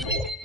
you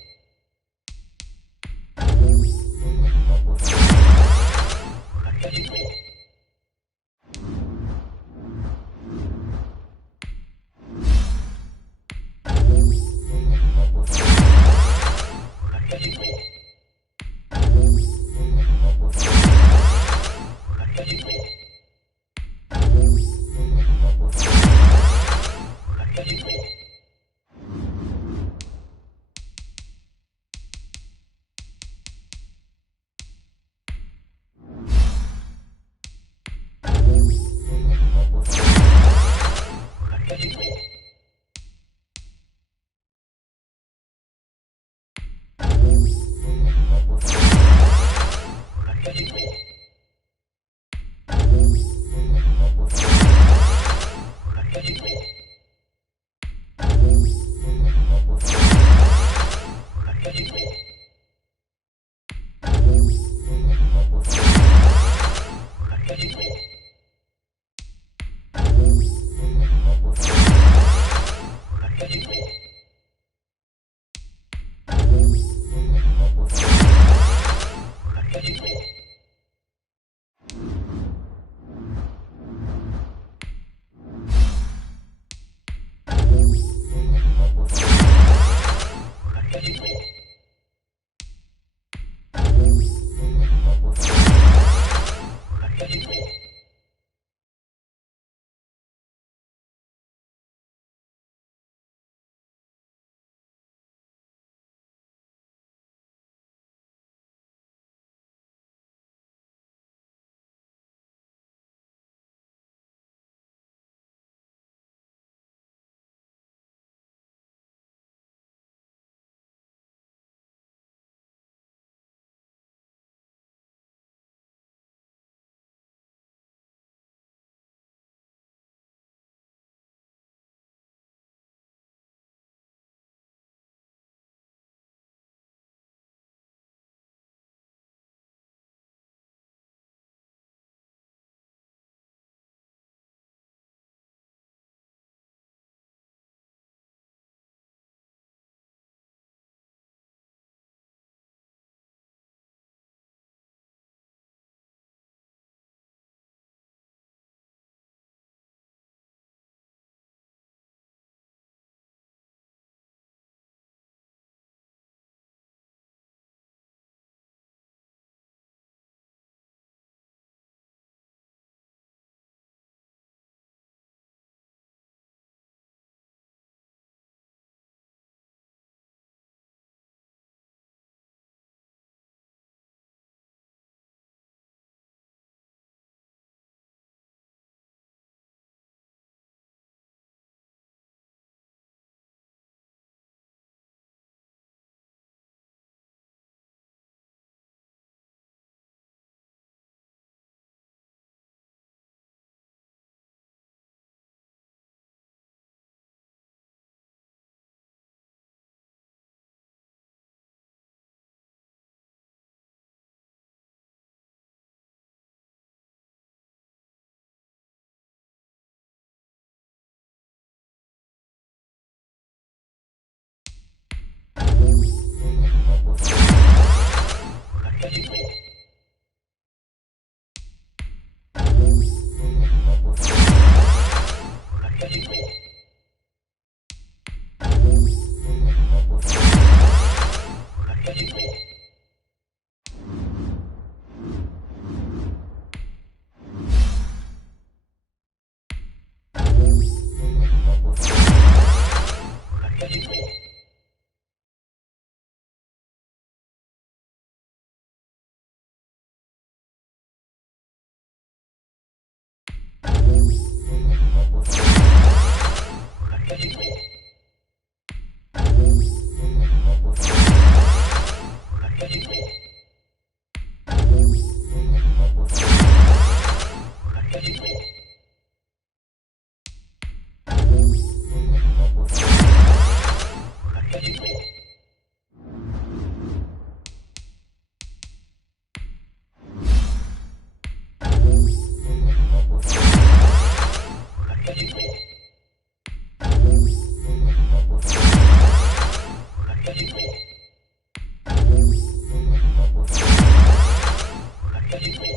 You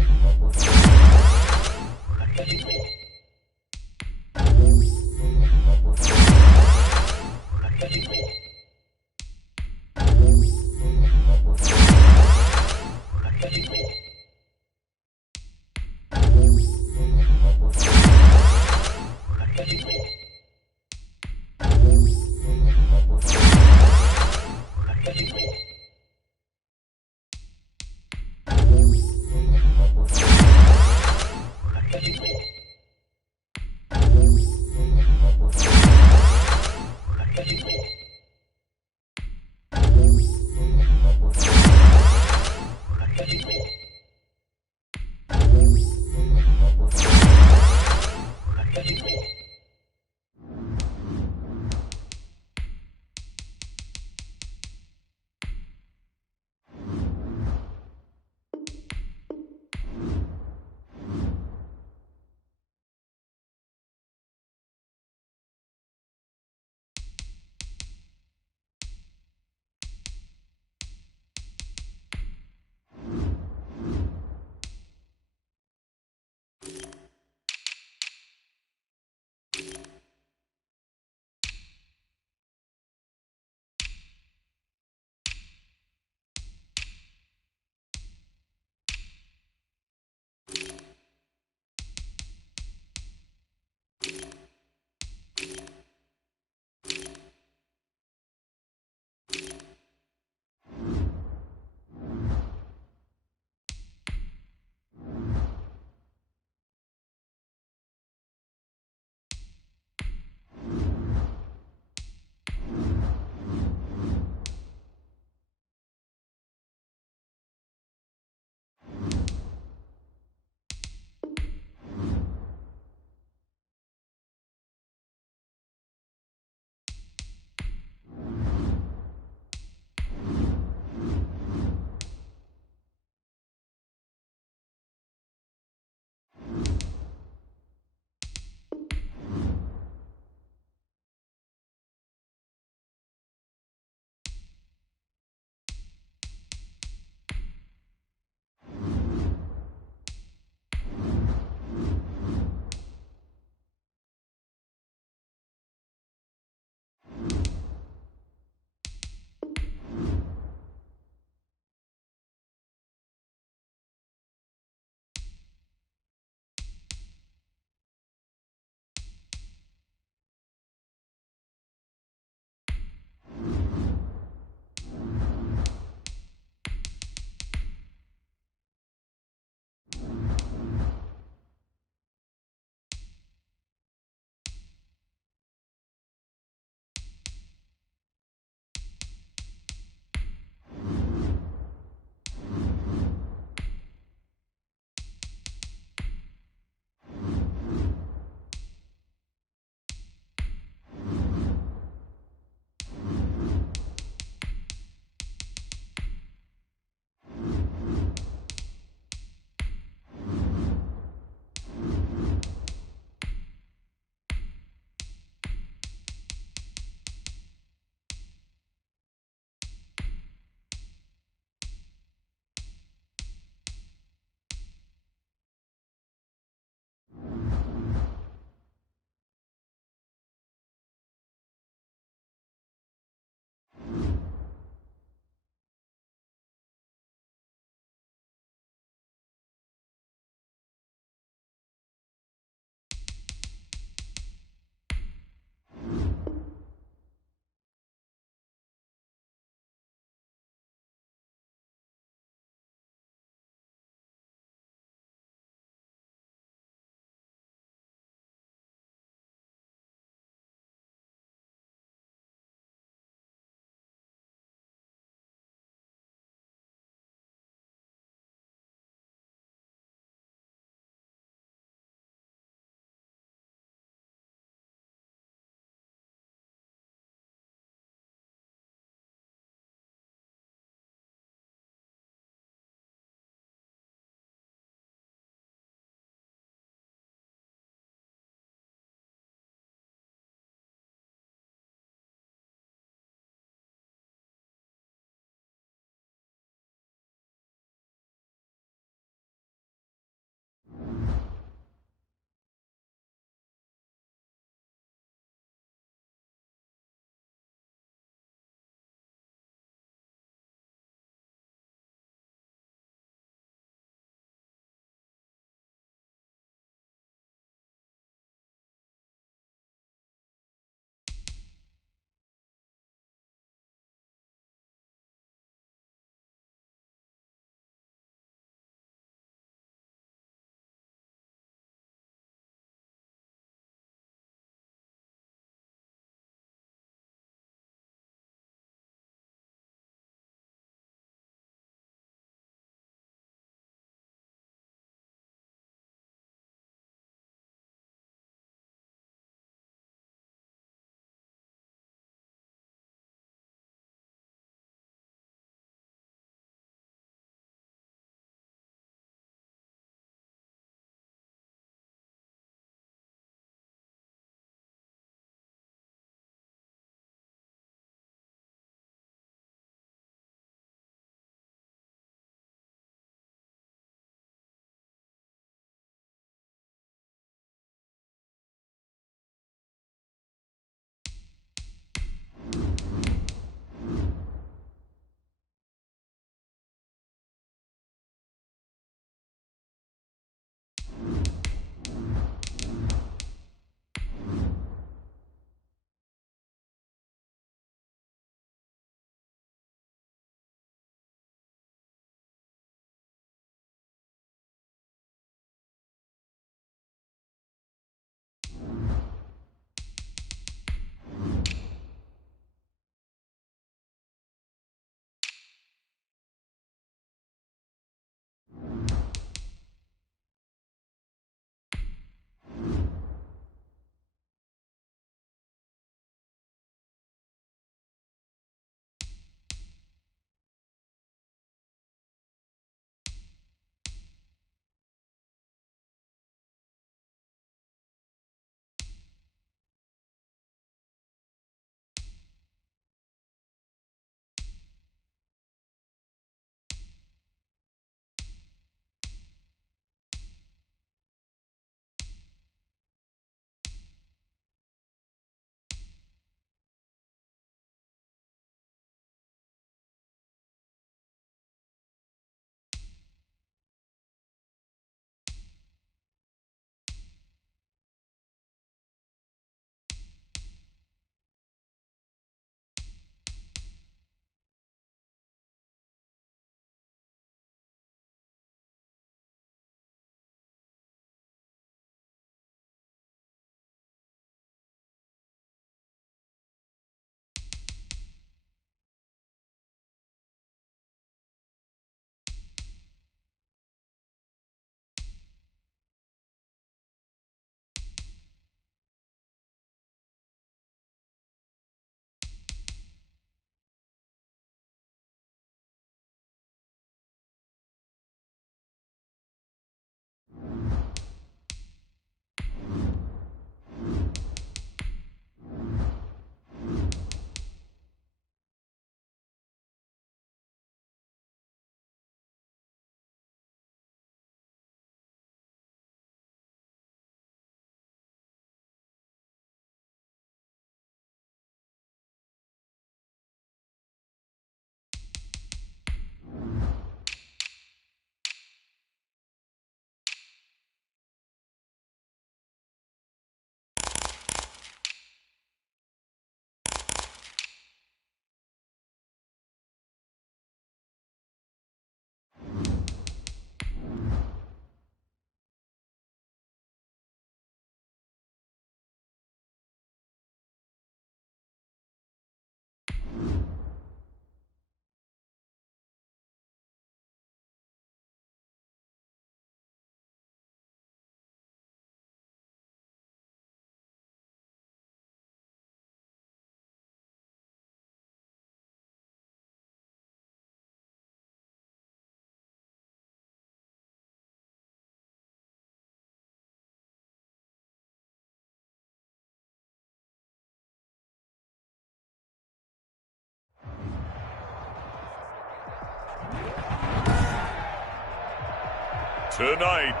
Tonight,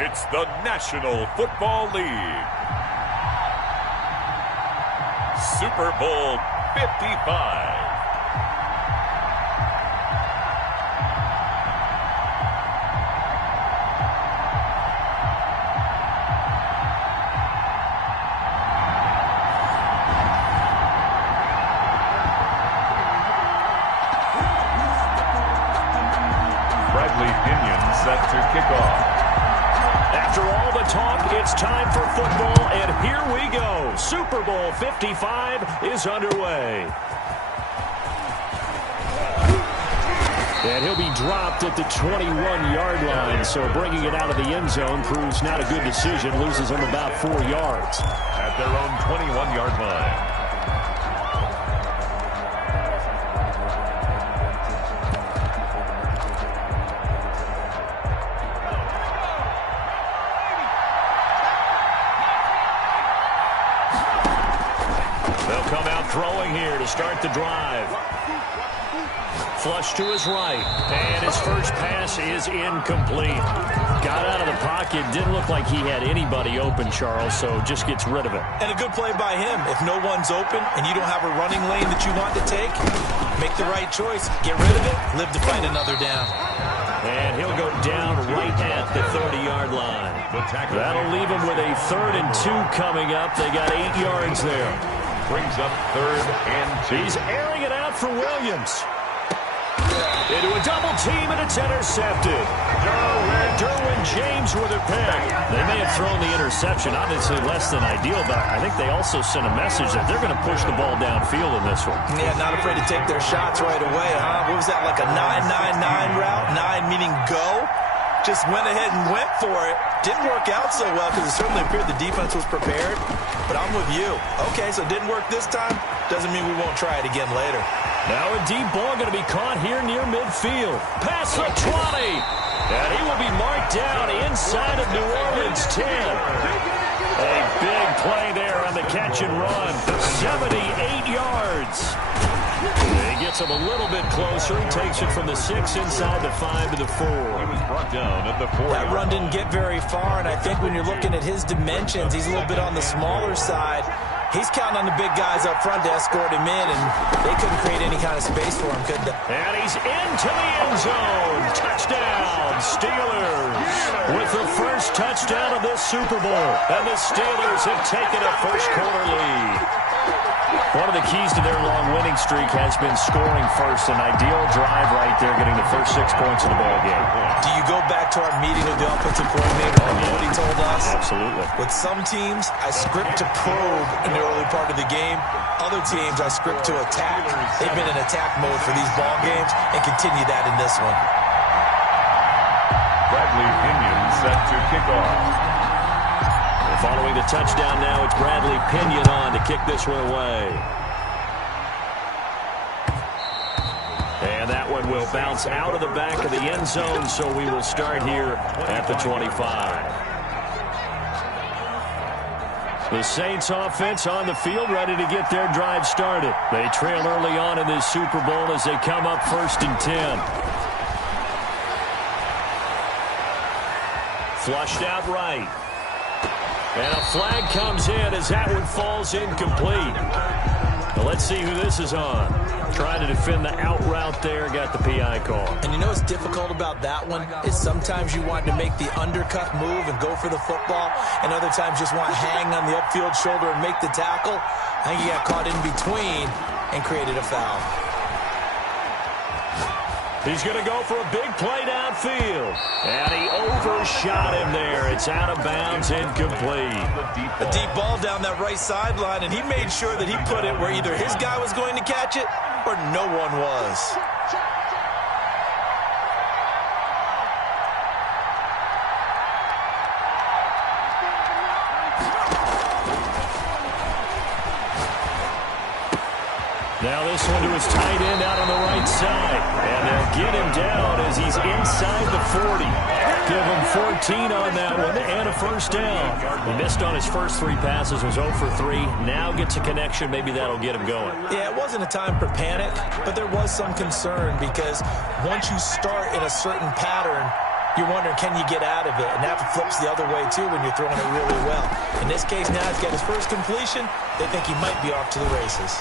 it's the National Football League. Super Bowl 55. Bradley Pinion set to kick off. After all the talk, it's time for football, and here we go. Super Bowl 55 is underway. And he'll be dropped at the 21-yard line, so bringing it out of the end zone proves not a good decision, loses him about 4 yards. At their own 21-yard line. They'll come out throwing here to start the drive. Flush to his right, and his first pass is incomplete. Got out of the pocket, didn't look like he had anybody open, Charles, so just gets rid of it. And a good play by him. If no one's open and you don't have a running lane that you want to take, make the right choice. Get rid of it, live to fight another down. And he'll go down right at the 30-yard line. That'll leave him with a 3rd and 2 coming up. They got 8 yards there. Brings up 3rd and 2. He's airing it out for Williams. Into a double team, and it's intercepted. Derwin James with a pick. They may have thrown the interception, obviously less than ideal, but I think they also sent a message that they're going to push the ball downfield in this one. Yeah, not afraid to take their shots right away, huh? What was that, like a 9-9-9 route? 9 meaning go? Just went ahead and went for it. Didn't work out so well because it certainly appeared the defense was prepared. But I'm with you. Okay, so it didn't work this time. Doesn't mean we won't try it again later. Now a deep ball going to be caught here near midfield. Pass the 20. And he will be marked down inside of New Orleans 10. A big play there on the catch and run. 78 yards. He gets him a little bit closer. He takes it from the 6 inside the 5 to the 4. He was brought down at the 4. That run didn't get very far, and I think when you're looking at his dimensions, he's a little bit on the smaller side. He's counting on the big guys up front to escort him in, and they couldn't create any kind of space for him, could they? And he's into the end zone. Touchdown, Steelers. With the first touchdown of this Super Bowl. And the Steelers have taken a first-quarter lead. One of the keys to their long winning streak has been scoring first. An ideal drive right there, getting the first 6 points of the ball game. Do you go back to our meeting with the offensive coordinator and what he told us? Absolutely. With some teams, I script to probe in the early part of the game. Other teams, I script to attack. They've been in attack mode for these ball games and continue that in this one. Bradley Pinion set to kick off. Following the touchdown now, it's Bradley Pinion on to kick this one away. And that one will bounce out of the back of the end zone, so we will start here at the 25. The Saints offense on the field, ready to get their drive started. They trail early on in this Super Bowl as they come up 1st and 10. Flushed out right. And a flag comes in as that one falls incomplete. Now let's see who this is on. Trying to defend the out route there, got the PI call. And you know what's difficult about that one is sometimes you want to make the undercut move and go for the football, and other times just want to hang on the upfield shoulder and make the tackle. I think he got caught in between and created a foul. He's going to go for a big play downfield. And he overshot him there. It's out of bounds, incomplete. A deep ball down that right sideline, and he made sure that he put it where either his guy was going to catch it or no one was. Now this one to his tight end out on the right side. And they'll get him down as he's inside the 40. Give him 14 on that one and a first down. He missed on his first 3 passes, was 0 for 3. Now gets a connection. Maybe that'll get him going. Yeah, it wasn't a time for panic, but there was some concern because once you start in a certain pattern, you're wondering, can you get out of it? And that flips the other way, too, when you're throwing it really well. In this case, now he's got his first completion. They think he might be off to the races.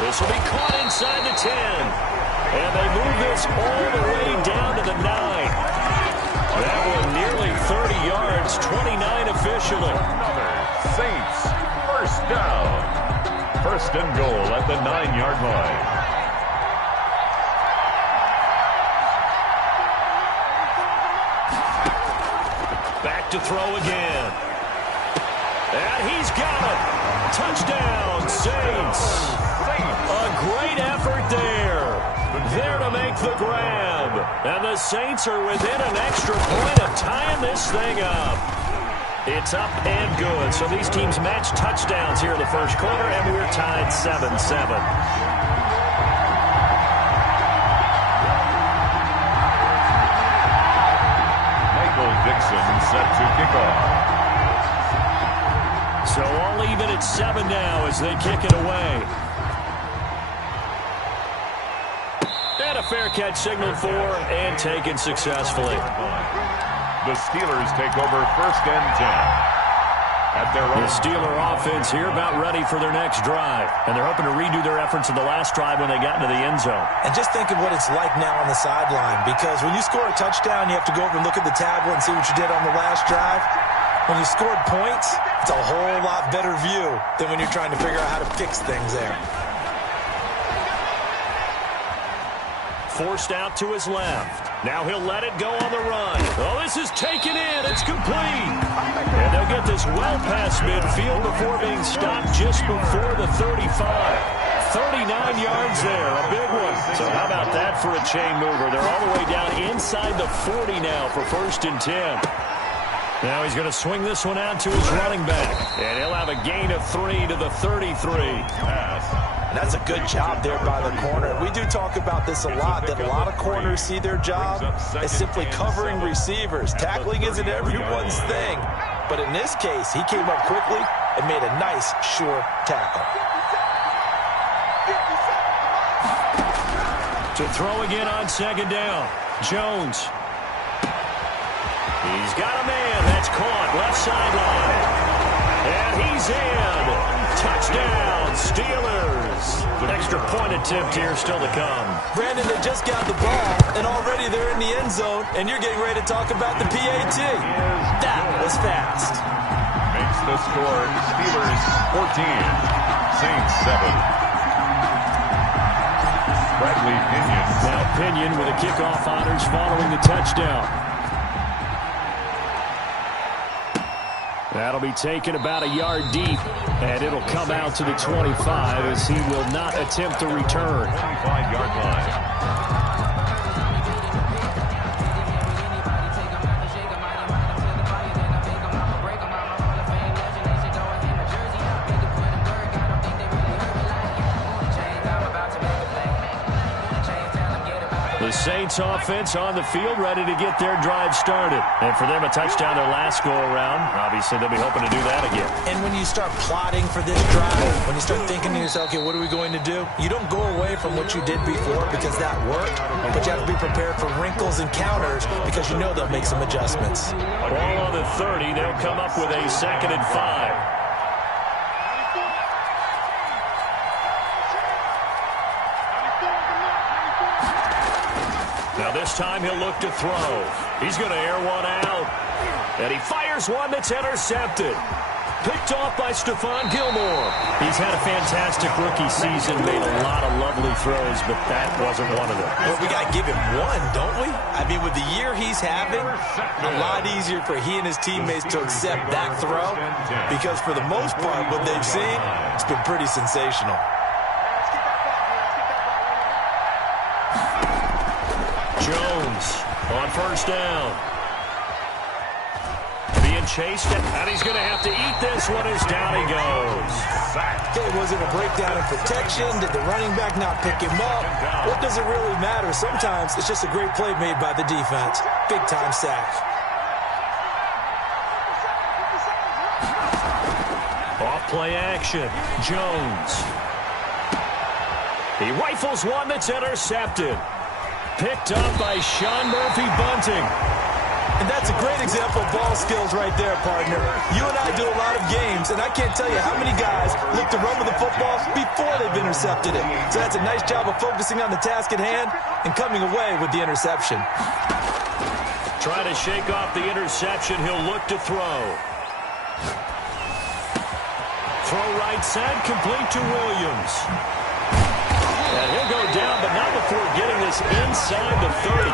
This will be caught inside the 10. And they move this all the way down to the 9. That one nearly 30 yards, 29 officially. Another Saints first down. First and goal at the 9-yard line. Back to throw again. And he's got it. Touchdown, Saints. A great effort there. There to make the grab. And the Saints are within an extra point of tying this thing up. It's up and good. So these teams match touchdowns here in the first quarter, and we're tied 7-7. Michael Dixon set to kick off. So all even at 7 now as they kick it away. And a fair catch signaled for and taken successfully. The Steelers take over first and 10. At their own. The Steeler offense here about ready for their next drive. And they're hoping to redo their efforts in the last drive when they got into the end zone. And just think of what it's like now on the sideline, because when you score a touchdown, you have to go over and look at the tablet and see what you did on the last drive. When you scored points, it's a whole lot better view than when you're trying to figure out how to fix things there. Forced out to his left. Now he'll let it go on the run. Oh, this is taken in. It's complete. And they'll get this well past midfield before being stopped just before the 35. 39 yards there, a big one. So how about that for a chain mover? They're all the way down inside the 40 now for first and 10. Now he's going to swing this one out to his running back. And he'll have a gain of 3 to the 33. And that's a good job there by the corner. We do talk about this a lot, that a lot of corners see their job as simply covering receivers. Tackling isn't everyone's thing. But in this case, he came up quickly and made a nice, sure tackle. To throw again on second down. Jones. He's got a man. That's caught. Left sideline. And he's in. Touchdown, Steelers. Extra point attempt here still to come. Brandon, they just got the ball, and already they're in the end zone, and you're getting ready to talk about the PAT. That was fast. Makes the score Steelers 14, Saints 7. Bradley Pinion. Now Pinion with a kickoff honors following the touchdown. That'll be taken about a yard deep, and it'll come out to the 25 as he will not attempt to return. 25-yard line. The Saints offense on the field ready to get their drive started. And for them, a touchdown their last go-around. Obviously, they'll be hoping to do that again. And when you start plotting for this drive, when you start thinking to yourself, okay, what are we going to do? You don't go away from what you did before because that worked, but you have to be prepared for wrinkles and counters because you know they'll make some adjustments. Ball on the 30. They'll come up with a 2nd and 5. Now this time he'll look to throw. He's going to air one out. And he fires one that's intercepted. Picked off by Stephon Gilmore. He's had a fantastic rookie season, made a lot of lovely throws, but that wasn't one of them. Well, we got to give him one, don't we? I mean, with the year he's having, a lot easier for he and his teammates to accept that throw because for the most part, what they've seen, it's been pretty sensational. Jones on first down. Being chased, and he's going to have to eat this one as down he goes. Okay, was it a breakdown in protection? Did the running back not pick him up? What does it really matter? Sometimes it's just a great play made by the defense. Big-time sack. Off play action. Jones. He rifles one that's intercepted. picked up by Sean Murphy-Bunting. And that's a great example of ball skills right there, partner. You and I do a lot of games, and I can't tell you how many guys look to run with the football before they've intercepted it. So that's a nice job of focusing on the task at hand and coming away with the interception. Trying to shake off the interception, he'll look to throw. Throw right side, complete to Williams. And he'll go down, but not before getting this inside the 30.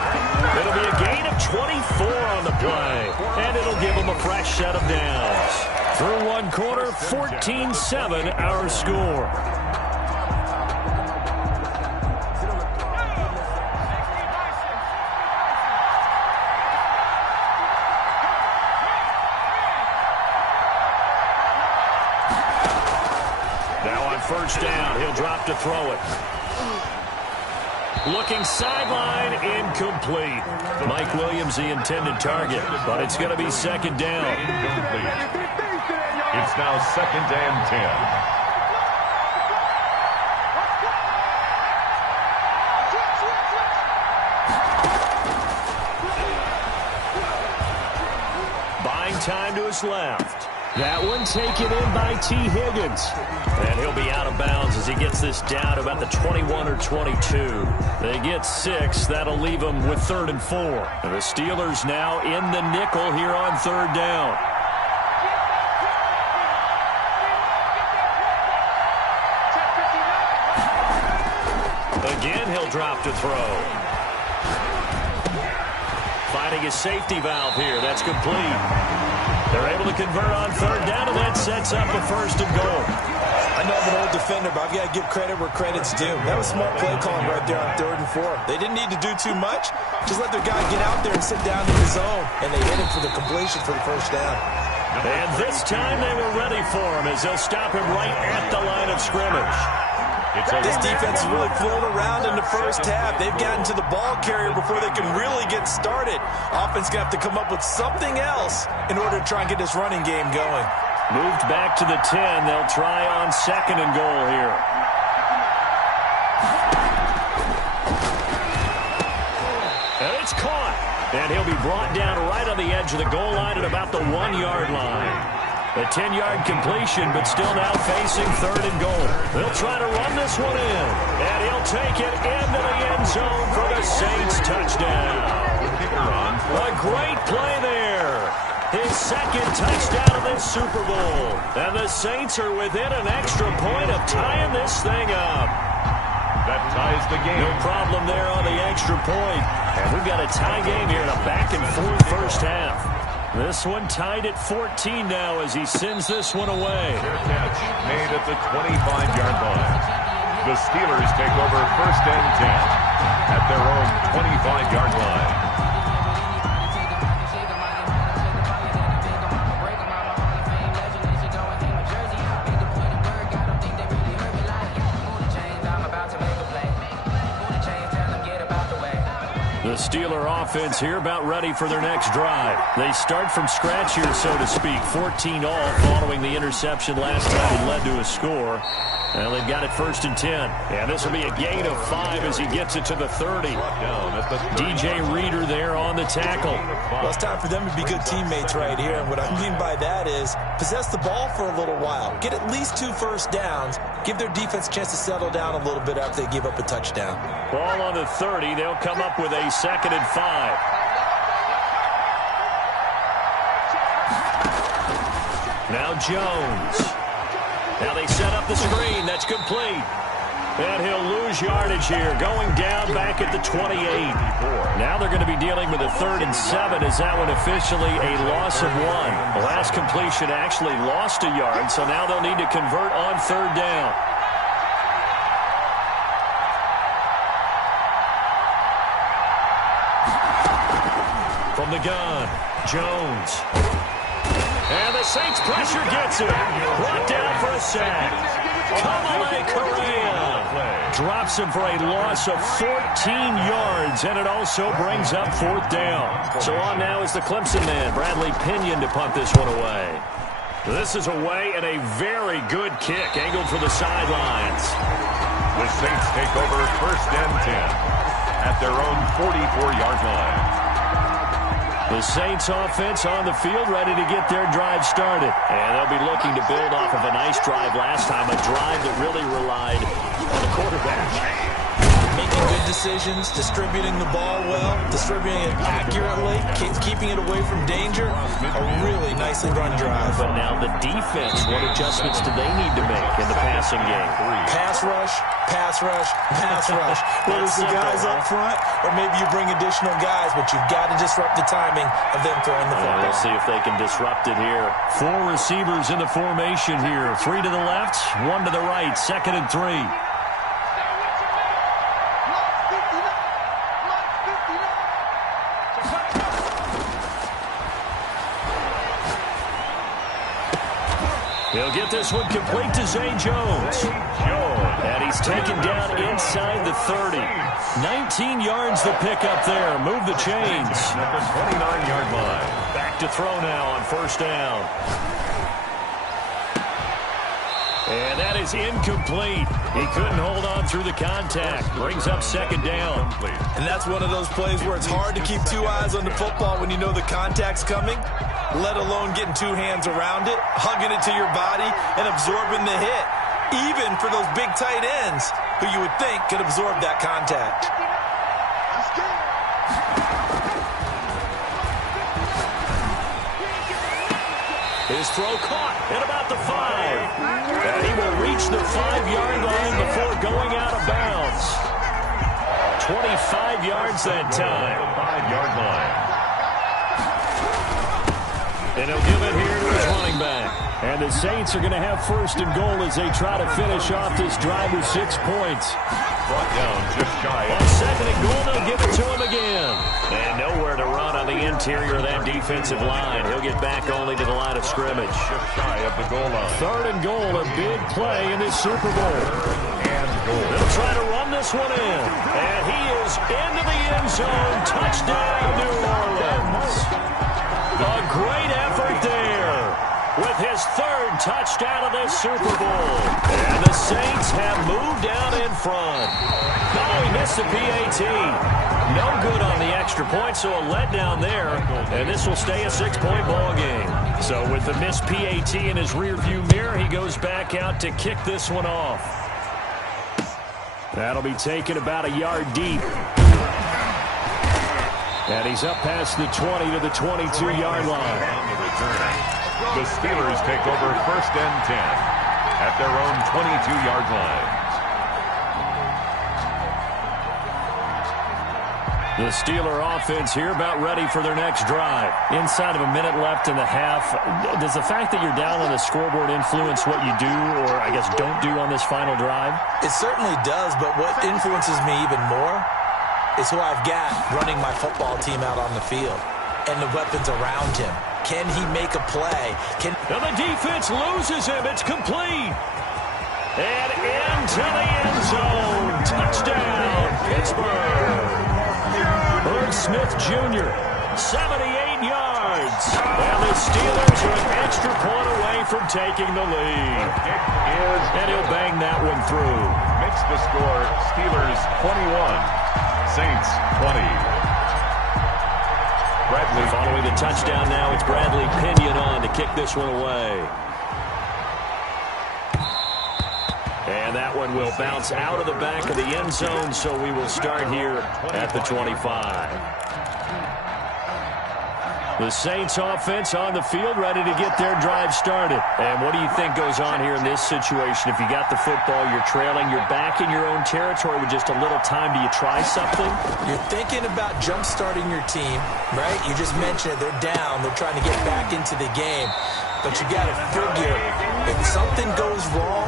It'll be a gain of 24 on the play, and it'll give him a fresh set of downs. Through one quarter, 14-7 our score. Now on first down, he'll drop to throw it. Looking sideline, incomplete. Mike Williams, the intended target, but it's going to be second down. Incomplete. It's now 2nd and 10. Buying time to his left. That one taken in by T. Higgins. And he'll be out of bounds as he gets this down about the 21 or 22. They get 6. That'll leave them with 3rd and 4. And the Steelers now in the nickel here on 3rd down. Again, he'll drop to throw. Finding his safety valve here. That's complete. They're able to convert on 3rd down, and that sets up a 1st and goal. I know I'm an old defender, but I've got to give credit where credit's due. That was smart play calling right there on 3rd and 4. They didn't need to do too much. Just let their guy get out there and sit down in the zone, and they hit him for the completion for the 1st down. And this time they were ready for him as they'll stop him right at the line of scrimmage. This defense is really flown around in the first half. They've gotten to the ball carrier before they can really get started. Offense going to have to come up with something else in order to try and get this running game going. Moved back to the 10. They'll try on 2nd and goal here. And it's caught. And he'll be brought down right on the edge of the goal line at about the 1-yard line. A 10-yard completion, but still now facing 3rd and goal. They'll try to run this one in. And he'll take it into the end zone for the Saints touchdown. A great play there. His 2nd touchdown of this Super Bowl. And the Saints are within an extra point of tying this thing up. That ties the game. No problem there on the extra point. And we've got a tie game here in a back-and-forth first half. This one tied at 14 now as he sends this one away. Fair catch made at the 25-yard line. The Steelers take over 1st and 10 at their own 25-yard line. The Steeler offense here about ready for their next drive. They start from scratch here, so to speak. 14 all following the interception last time and led to a score. Well, they've got it 1st and 10. And this will be a gain of 5 as he gets it to the 30. DJ Reader there on the tackle. Well, it's time for them to be good teammates right here. And what I mean by that is possess the ball for a little while. Get at least 2 first downs. Give their defense a chance to settle down a little bit after they give up a touchdown. Ball on the 30. They'll come up with a 2nd and 5. Now Jones. Now they set up the screen. That's complete. And he'll lose yardage here. Going down back at the 28. Now they're going to be dealing with a 3rd and 7. Is that one officially a loss of 1? The last completion actually lost a yard, so now they'll need to convert on 3rd down. From the gun, Jones. And the Saints pressure gets him. Brought down for a sack. Kamale Correa drops him for a loss of 14 yards, and it also brings up 4th down. So on now is the Clemson man, Bradley Pinion, to punt this one away. This is away and a very good kick, angled for the sidelines. The Saints take over 1st and 10. at their own 44-yard line. The Saints offense on the field, ready to get their drive started. And they'll be looking to build off of a nice drive last time, a drive that really relied on the quarterback. Making good decisions, distributing the ball well, distributing it accurately, keeping it away from danger. A really nicely run drive. But now the defense, what adjustments do they need to make in the passing game? Pass rush, pass rush, pass rush. Whether it's the guys up front or maybe you bring additional guys, but you've got to disrupt the timing of them throwing the football. We'll see if they can disrupt it here. 4 receivers in the formation here. 3 to the left, 1 to the right. 2nd and 3. He'll get this one complete to Zay Jones. And he's taken down inside the 30. 19 yards the pick up there. Move the chains. At the 29-yard line. Back to throw now on 1st down. And that is incomplete. He couldn't hold on through the contact. Brings up 2nd down. And that's one of those plays where it's hard to keep 2 eyes on the football when you know the contact's coming, let alone getting 2 hands around it, hugging it to your body, and absorbing the hit, even for those big tight ends who you would think could absorb that contact. His throw caught at about the 5. And he will reach the 5-yard line before going out of bounds. 25 yards that time. 5-yard line. And he'll give it here to his running back. And the Saints are going to have 1st and goal as they try to finish off this drive with 6 points. Brought down just shy. On 2nd and goal, they'll give it to him again. And nowhere to run on the interior of that defensive line. He'll get back only to the line of scrimmage. Just shy of the goal line. 3rd and goal, a big play in this Super Bowl. And goal. They'll try to run this one in. And he is into the end zone. Touchdown, New Orleans. A great effort there with his 3rd touchdown of this Super Bowl. And the Saints have moved out in front. No, he missed the PAT. No good on the extra point, so a letdown there. And this will stay a 6-point ball game. So with the missed PAT in his rearview mirror, he goes back out to kick this one off. That'll be taken about a yard deep. And he's up past the 20 to the 22-yard line. The Steelers take over 1st and 10 at their own 22-yard line. The Steeler offense here about ready for their next drive. Inside of a minute left in the half. Does the fact that you're down on the scoreboard influence what you do or, I guess, don't do on this final drive? It certainly does, but what influences me even more is who I've got running my football team out on the field and the weapons around him. Can he make a play? And the defense loses him. It's complete. And into the end zone. Touchdown, Pittsburgh. Irv Smith Jr., 78 yards. And the Steelers are an extra point away from taking the lead. And he'll bang that one through. Makes the score Steelers 21, Saints 20. Bradley. Following the touchdown now, it's Bradley Pinion on to kick this one away. And that one will bounce out of the back of the end zone, so we will start here at the 25. The Saints offense on the field, ready to get their drive started. And what do you think goes on here in this situation? If you got the football, you're trailing, you're back in your own territory with just a little time. Do you try something? You're thinking about jump-starting your team, right? You just mentioned it. They're down. They're trying to get back into the game. But you got to figure, if something goes wrong,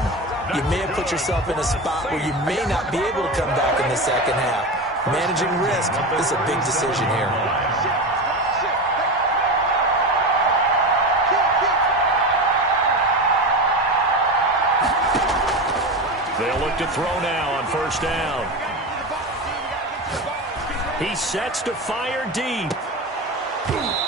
you may have put yourself in a spot where you may not be able to come back in the second half. Managing risk is a big decision here. They'll look to throw now on 1st down. He sets to fire deep.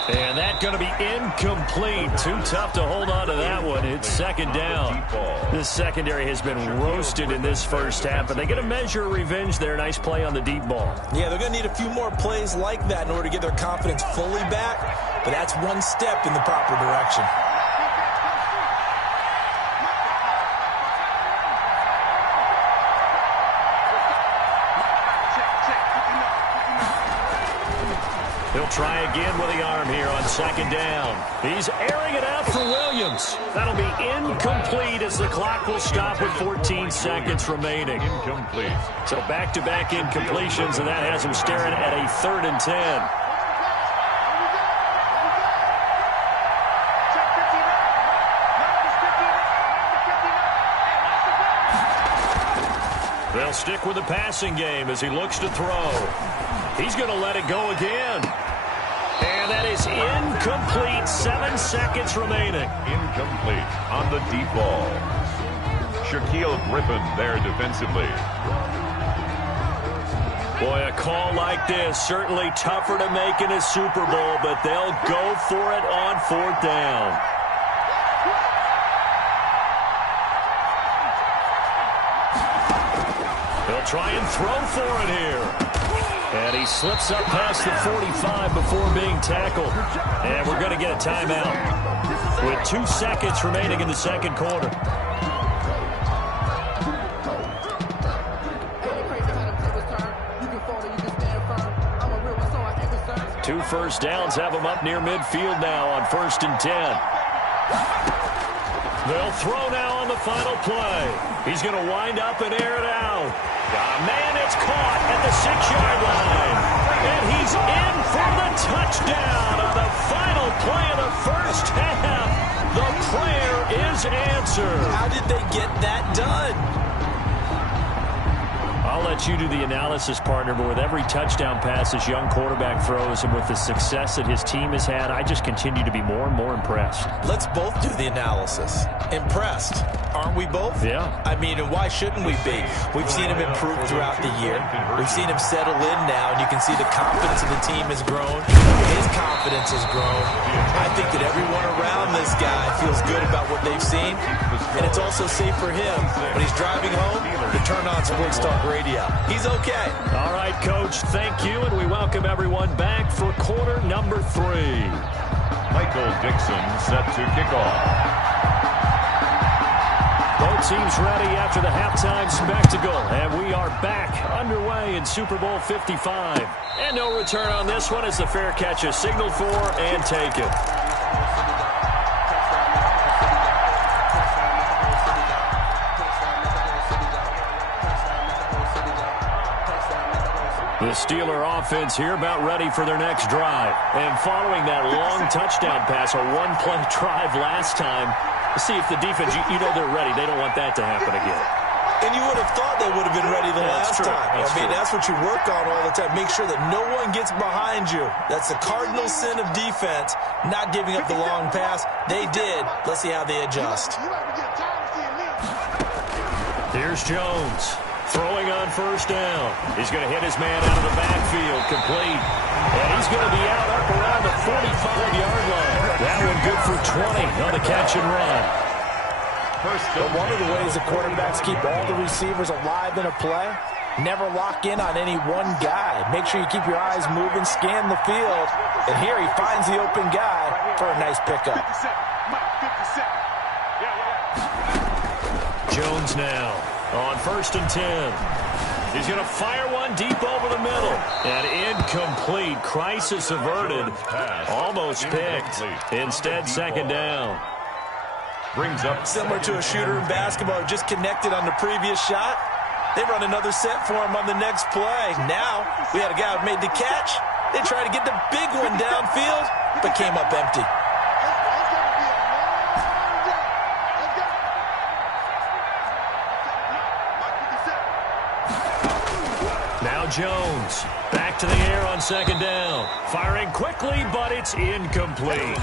And that's going to be incomplete. Too tough to hold on to that one. It's second down. This secondary has been roasted in this first half, but they get a measure of revenge there. Nice play on the deep ball. Yeah, they're going to need a few more plays like that in order to get their confidence fully back, but that's one step in the proper direction. He'll try again with the arm here on second down. He's airing it out for Williams. That'll be incomplete as the clock will stop with 14 seconds remaining. Incomplete. So back-to-back incompletions, and that has him staring at a 3rd and 10. They'll stick with the passing game as he looks to throw. He's going to let it go again. And that is incomplete. 7 seconds remaining. Incomplete on the deep ball. Shaquille Griffin there defensively. Boy, a call like this, certainly tougher to make in a Super Bowl, but they'll go for it on 4th down. They'll try and throw for it here. And he slips up past the 45 before being tackled. And we're going to get a timeout with 2 seconds remaining in the second quarter. Two first downs have them up near midfield now on 1st and 10. They'll throw now on the final play. He's going to wind up and air it out. Man, it's caught at the 6-yard line. And he's in for the touchdown on the final play of the first half. The prayer is answered. How did they get that done? I'll let you do the analysis, partner, but with every touchdown pass this young quarterback throws and with the success that his team has had, I just continue to be more and more impressed. Let's both do the analysis. Impressed. Aren't we both? Yeah. I mean, and why shouldn't we be? We've seen him improve throughout the year. We've seen him settle in now, and you can see the confidence of the team has grown. His confidence has grown. I think that everyone around this guy feels good about what they've seen, and it's also safe for him when he's driving home to turn on Sports Talk Radio. He's okay. All right, Coach, thank you, and we welcome everyone back for quarter number 3. Michael Dixon set to kick off. Both teams ready after the halftime spectacle, and we are back underway in Super Bowl 55. And no return on this one as the fair catch is signaled for and taken. The Steeler offense here about ready for their next drive. And following that long touchdown pass, a one-play drive last time, see if the defense, you know they're ready. They don't want that to happen again. And you would have thought they would have been ready the last time. That's what you work on all the time. Make sure that no one gets behind you. That's the cardinal sin of defense, not giving up the long pass. They did. Let's see how they adjust. Here's Jones. Throwing on first down. He's going to hit his man out of the backfield. Complete. And he's going to be out up around the 45-yard line. That one good for 20 on the catch and run. But one of the ways the quarterbacks keep all the receivers alive in a play, never lock in on any one guy. Make sure you keep your eyes moving, scan the field. And here he finds the open guy for a nice pickup. Jones now. On 1st and 10. He's going to fire one deep over the middle. And incomplete. Crisis averted. Almost picked. Instead, second down. Brings up similar to a shooter in basketball who just connected on the previous shot. They run another set for him on the next play. Now, we had a guy who made the catch. They tried to get the big one downfield, but came up empty. Now Jones, back to the air on second down. Firing quickly, but it's incomplete.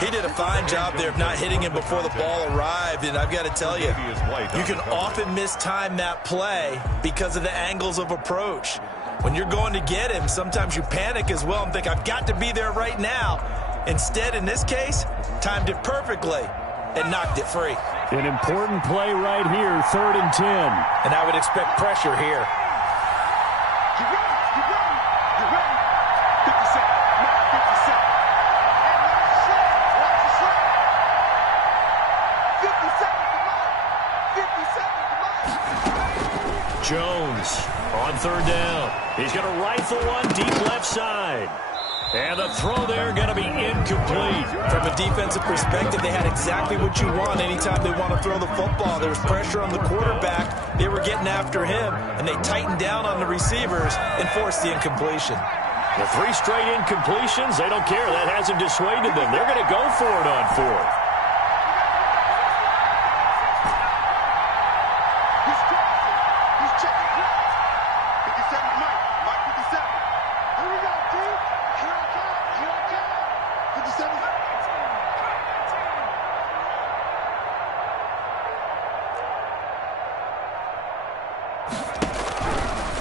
He did a fine job there of not hitting him before the ball arrived, and I've got to tell you, you can often mistime that play because of the angles of approach. When you're going to get him, sometimes you panic as well and think, I've got to be there right now. Instead, in this case, timed it perfectly and knocked it free. An important play right here, 3rd and 10. And I would expect pressure here. Jones on 3rd down. He's going to rifle one deep left side. And the throw there going to be incomplete. From a defensive perspective, they had exactly what you want anytime they want to throw the football. There was pressure on the quarterback. They were getting after him, and they tightened down on the receivers and forced the incompletion. The 3 straight incompletions, they don't care. That hasn't dissuaded them. They're going to go for it on 4th.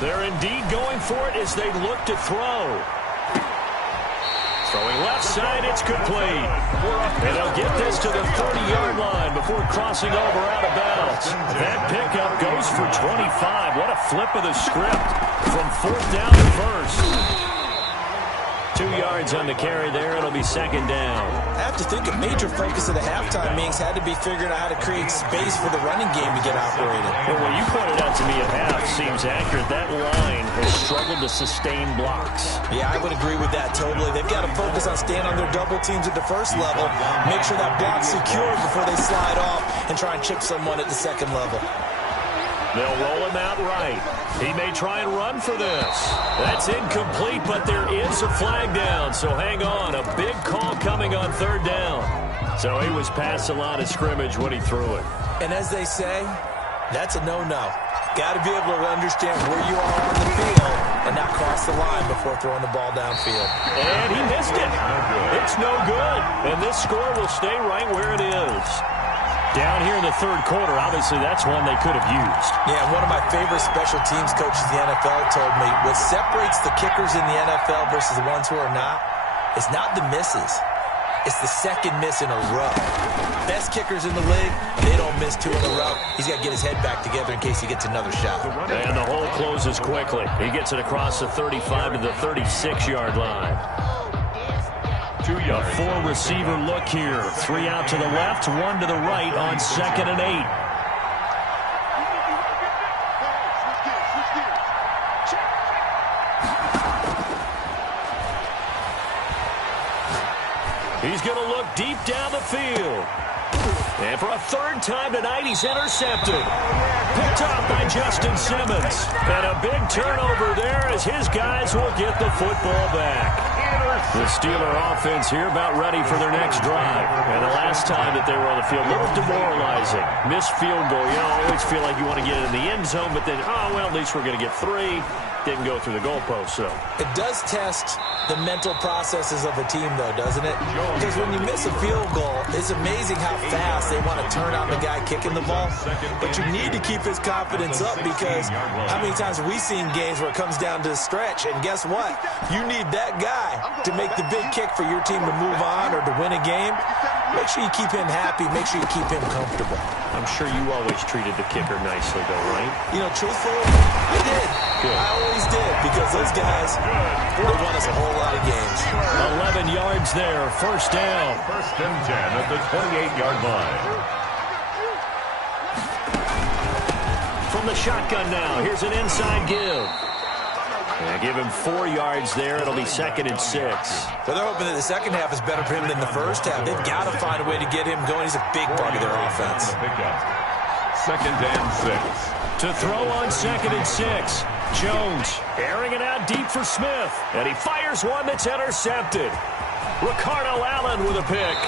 They're indeed going for it as they look to throw. Throwing left side, it's complete. And they'll get this to the 30-yard line before crossing over out of bounds. That pickup goes for 25. What a flip of the script from 4th down to 1st. 2 yards on the carry there. It'll be 2nd down. I have to think a major focus of the halftime meetings had to be figuring out how to create space for the running game to get operated. Well, what you pointed out to me at half seems accurate. That line has struggled to sustain blocks. Yeah, I would agree with that totally. They've got to focus on staying on their double teams at the 1st level, make sure that block's secure before they slide off and try and chip someone at the 2nd level. They'll roll him out right. He may try and run for this. That's incomplete, but there is a flag down, so hang on. A big call coming on 3rd down. So he was past the line of scrimmage when he threw it. And as they say, that's a no-no. Got to be able to understand where you are on the field and not cross the line before throwing the ball downfield. And he missed it. It's no good. And this score will stay right where it is. Down here in the 3rd quarter, obviously that's one they could have used. Yeah, one of my favorite special teams coaches in the NFL told me what separates the kickers in the NFL versus the ones who are not is not the misses. It's the 2nd miss in a row. Best kickers in the league, they don't miss 2 in a row. He's got to get his head back together in case he gets another shot. And the hole closes quickly. He gets it across the 35 to the 36-yard line. 2 yards. A 4-receiver look here. 3 out to the left, 1 to the right on 2nd and 8. He's going to look deep down the field. And for a 3rd time tonight, he's intercepted. Picked up by Justin Simmons. And a big turnover there as his guys will get the football back. The Steeler offense here about ready for their next drive. And the last time that they were on the field, a little demoralizing. Missed field goal. You know, always feel like you want to get it in the end zone, but then, oh, well, at least we're going to get 3. Didn't go through the goalpost, so. It does test the mental processes of a team, though, doesn't it? Because when you miss a field goal, it's amazing how fast they want to turn on the guy kicking the ball. But you need to keep his confidence up because how many times have we seen games where it comes down to the stretch, and guess what? You need that guy to make the big kick for your team to move on or to win a game. Make sure you keep him happy. Make sure you keep him comfortable. I'm sure you always treated the kicker nicely, though, right? You know, truthfully, I did. Good. I always did because those guys, they won us a whole lot of games. 11 yards there, 1st down. 1st and 10 at the 28-yard line. From the shotgun now, here's an inside give. And give him 4 yards there. It'll be 2nd and 6. Well, they're hoping that the second half is better for him than the first half. They've got to find a way to get him going. He's a big part of their offense. 2nd and 6. To throw on 2nd and 6. Jones airing it out deep for Smith. And he fires one that's intercepted. Ricardo Allen with a pick.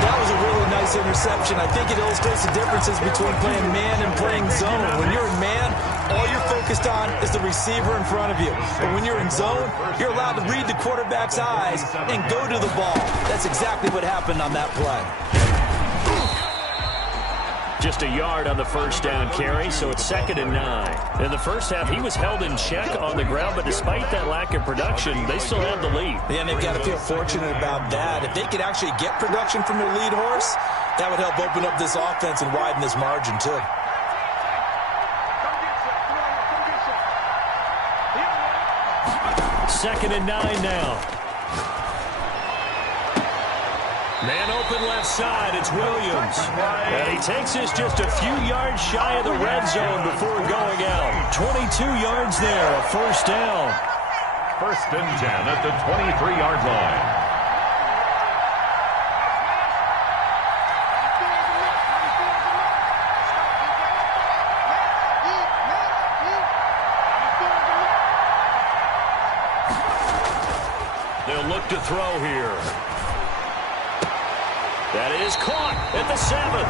That was a really nice interception. I think it illustrates the differences between playing man and playing zone. When you're in man, all you're focused on is the receiver in front of you. But when you're in zone, you're allowed to read the quarterback's eyes and go to the ball. That's exactly what happened on that play. Just a yard on the first down carry, so it's 2nd and 9. In the first half, he was held in check on the ground, but despite that lack of production, they still have the lead. Yeah, and they've got to feel fortunate about that. If they could actually get production from their lead horse, that would help open up this offense and widen this margin, too. Second and 9 now. Man open left side, it's Williams. And he takes this just a few yards shy of the red zone before going out. 22 yards there, a first down. 1st and 10 at the 23-yard line. They'll look to throw here. That is caught at the 7.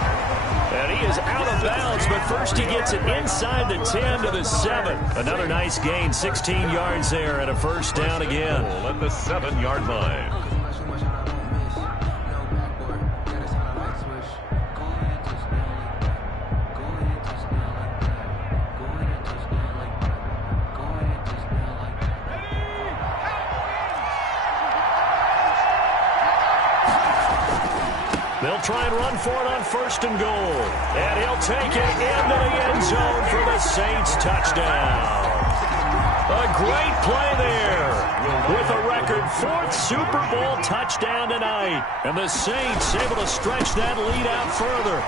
And he is out of bounds, but first he gets it inside the 10 to the 7. Another nice gain, 16 yards there, and a first down again. At the 7-yard line. They'll try and run for it on 1st and goal. And he'll take it into the end zone for the Saints touchdown. A great play there with a record 4th Super Bowl touchdown tonight. And the Saints able to stretch that lead out further.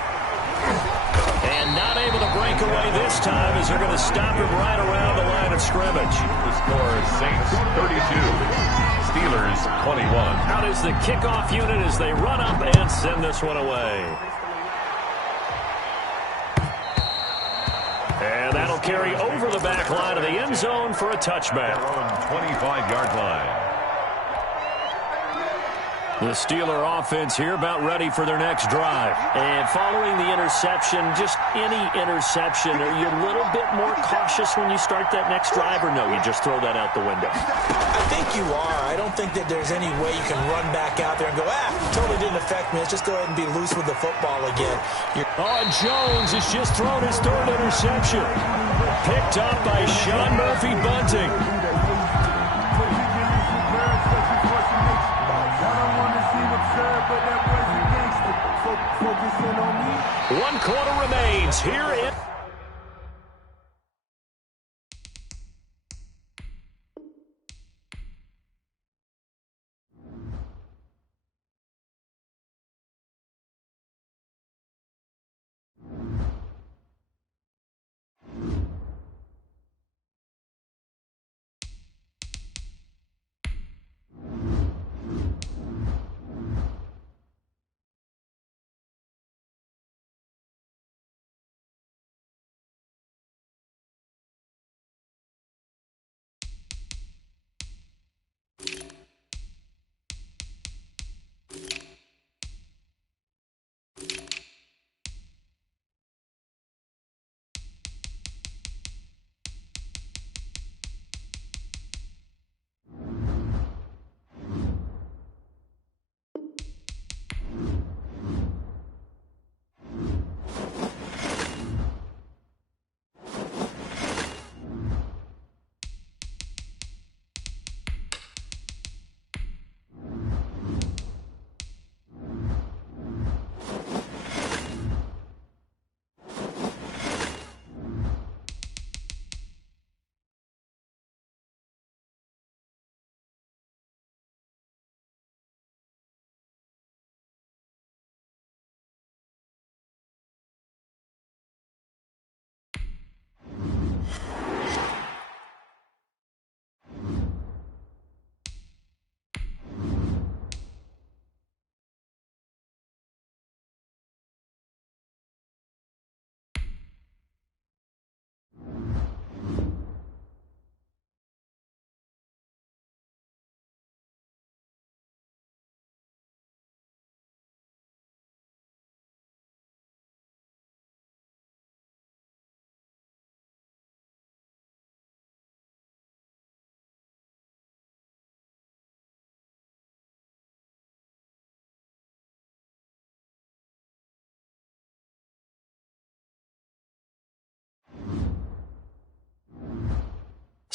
And not able to break away this time as they're going to stop him right around the line of scrimmage. The score is Saints 32, Steelers 21. Out is the kickoff unit as they run up and send this one away. And that'll carry over the back line of the end zone for a touchback. 25-yard line. The Steeler offense here about ready for their next drive. And following the interception, just any interception, are you a little bit more cautious when you start that next drive, or no, you just throw that out the window? I think you are. I don't think that there's any way you can run back out there and go, totally didn't affect me. Let's just go ahead and be loose with the football again. Jones has just thrown his 3rd interception. Picked up by Sean Murphy-Bunting. One quarter remains here in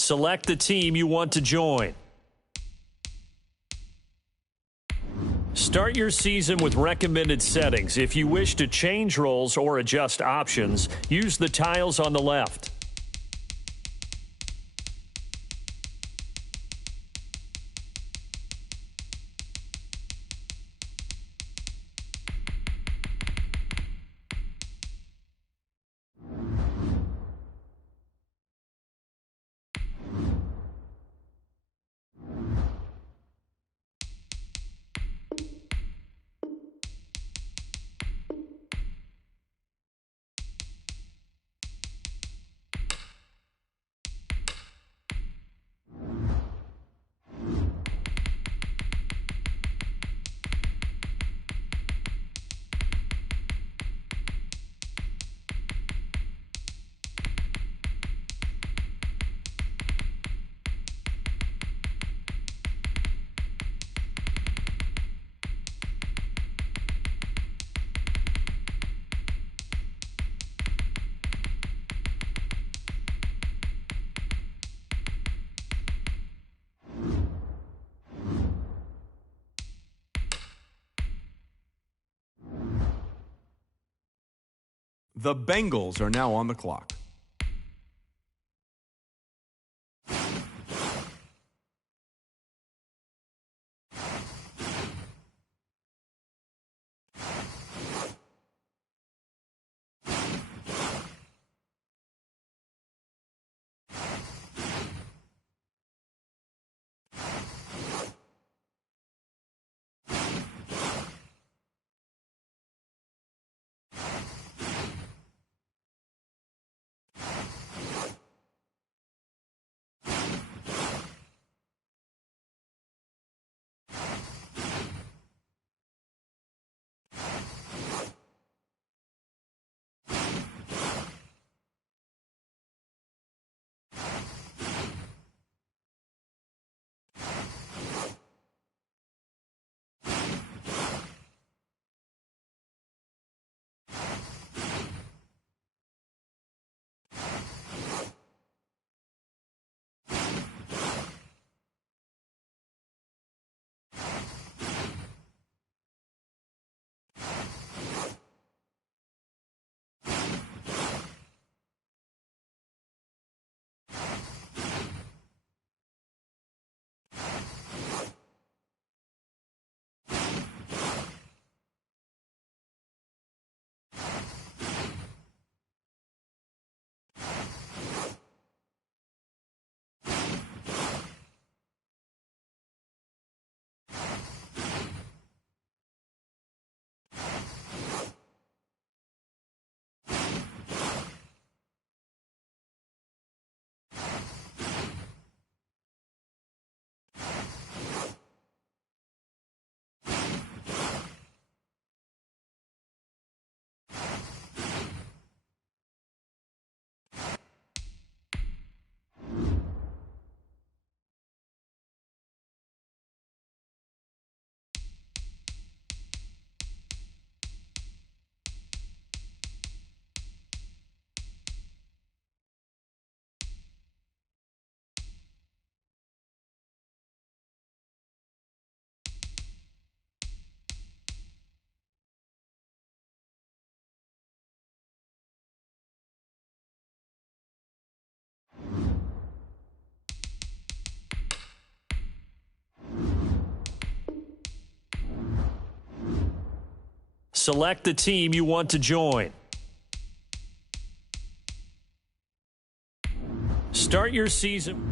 Select the team you want to join. Start your season with recommended settings. If you wish to change roles or adjust options, use the tiles on the left. The Bengals are now on the clock. Select the team you want to join. Start your season.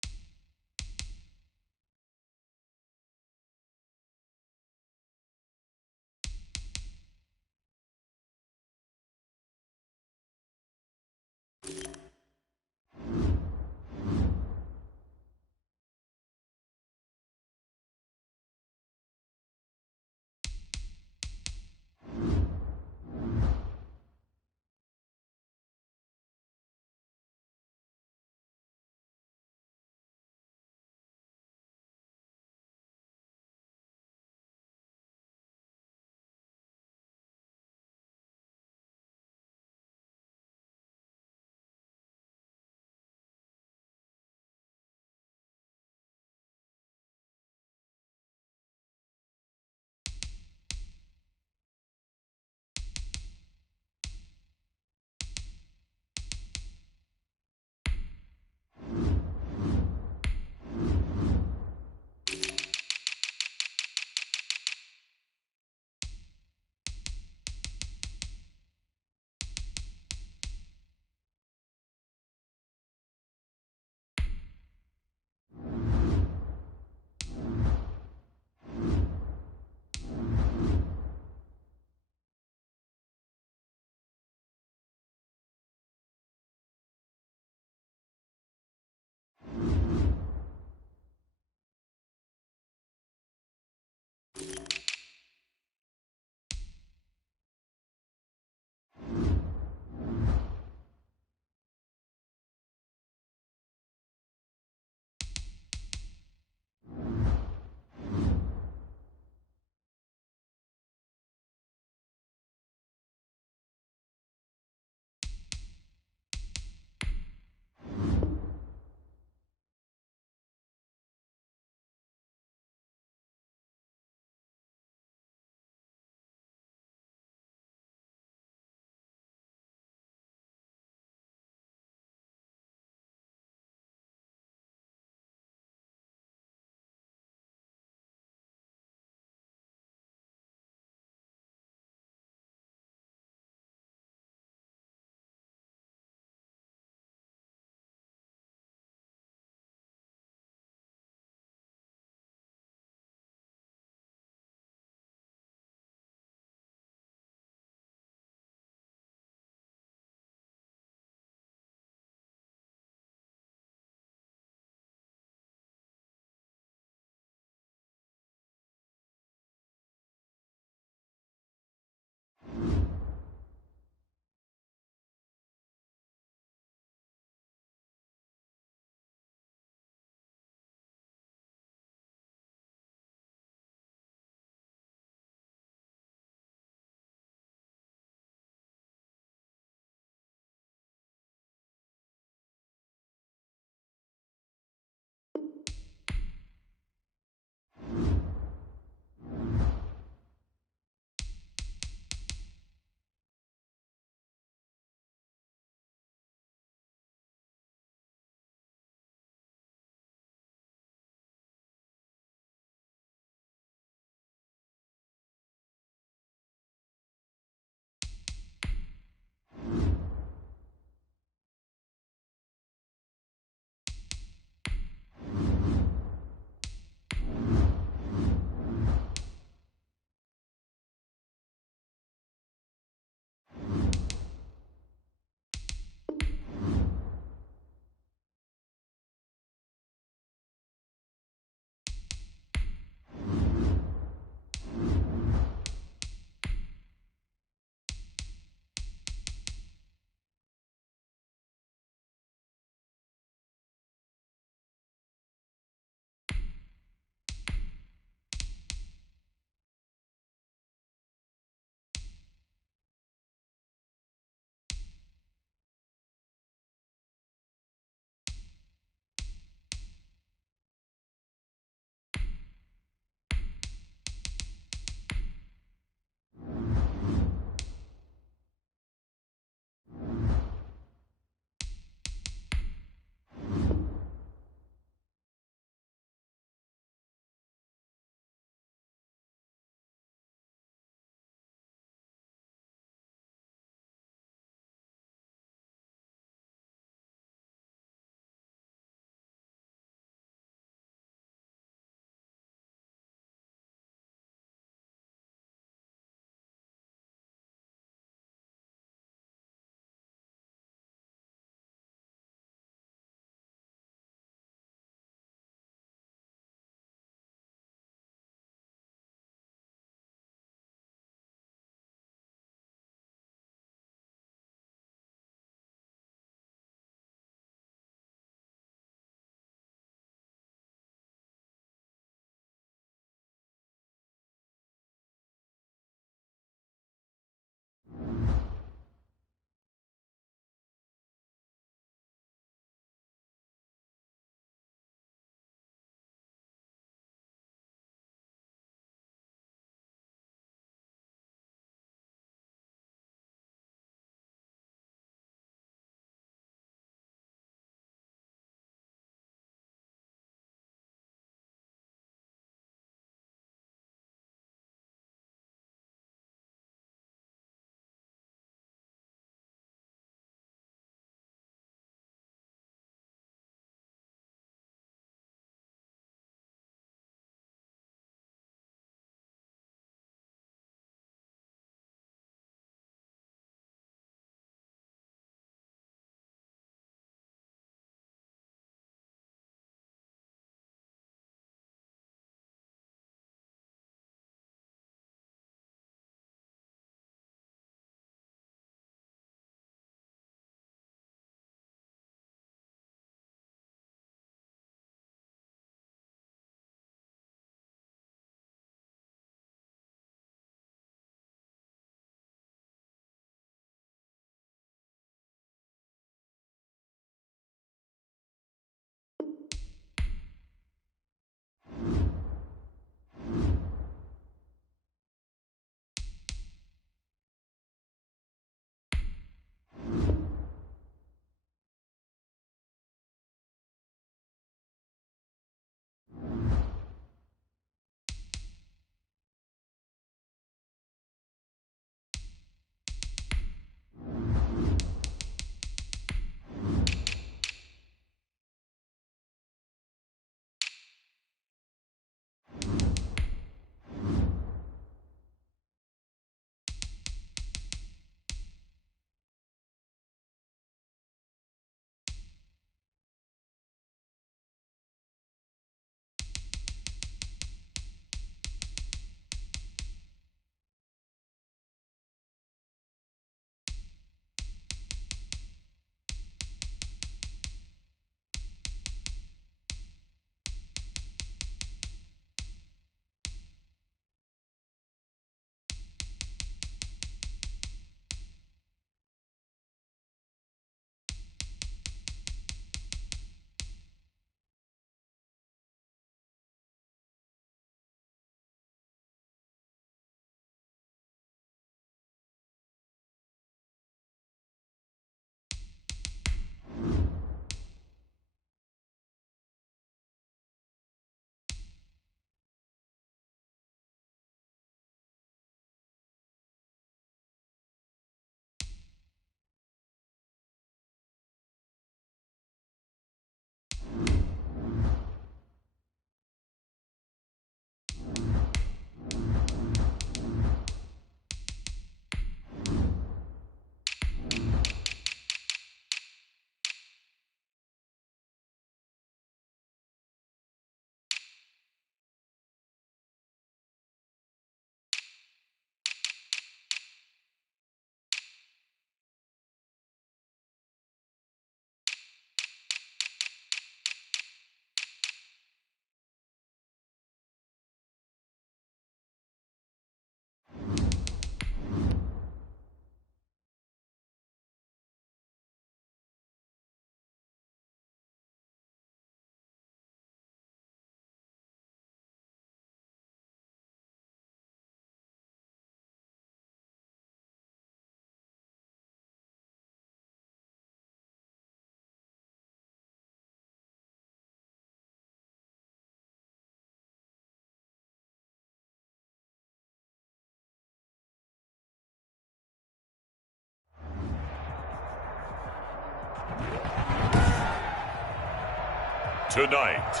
Tonight,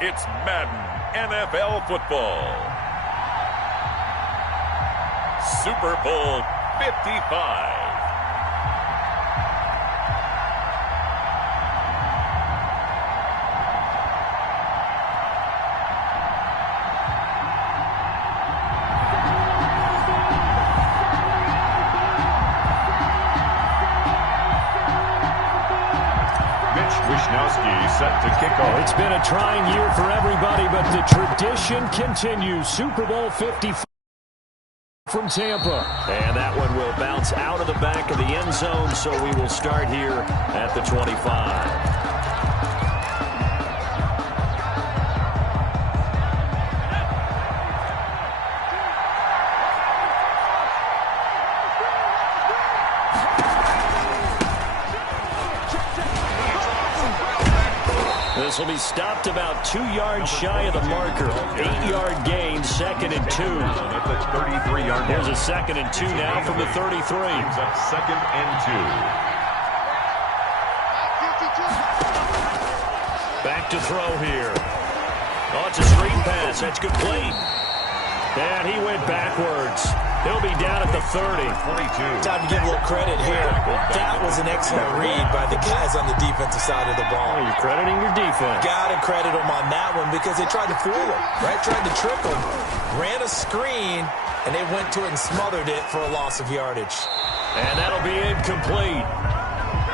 it's Madden NFL football. Super Bowl 55. Wishnowsky set to kick off. It's been a trying year for everybody, but the tradition continues. Super Bowl 55 from Tampa. And that one will bounce out of the back of the end zone, so we will start here at the 25. This will be stopped about 2 yards shy of the marker. 8-yard gain, 2nd and 2. At the 33-yard line. There's a 2nd and 2 now from the 33. Brings up 2nd and 2. Back to throw here. Oh, it's a screen pass. That's complete. And he went backwards. He'll be down at the 30. 22. Time to give a little credit here. That was an excellent read by the guys on the defensive side of the ball. Oh, you're crediting your defense. Got to credit them on that one because they tried to fool him, right? Tried to trick him, ran a screen, and they went to it and smothered it for a loss of yardage. And that'll be incomplete.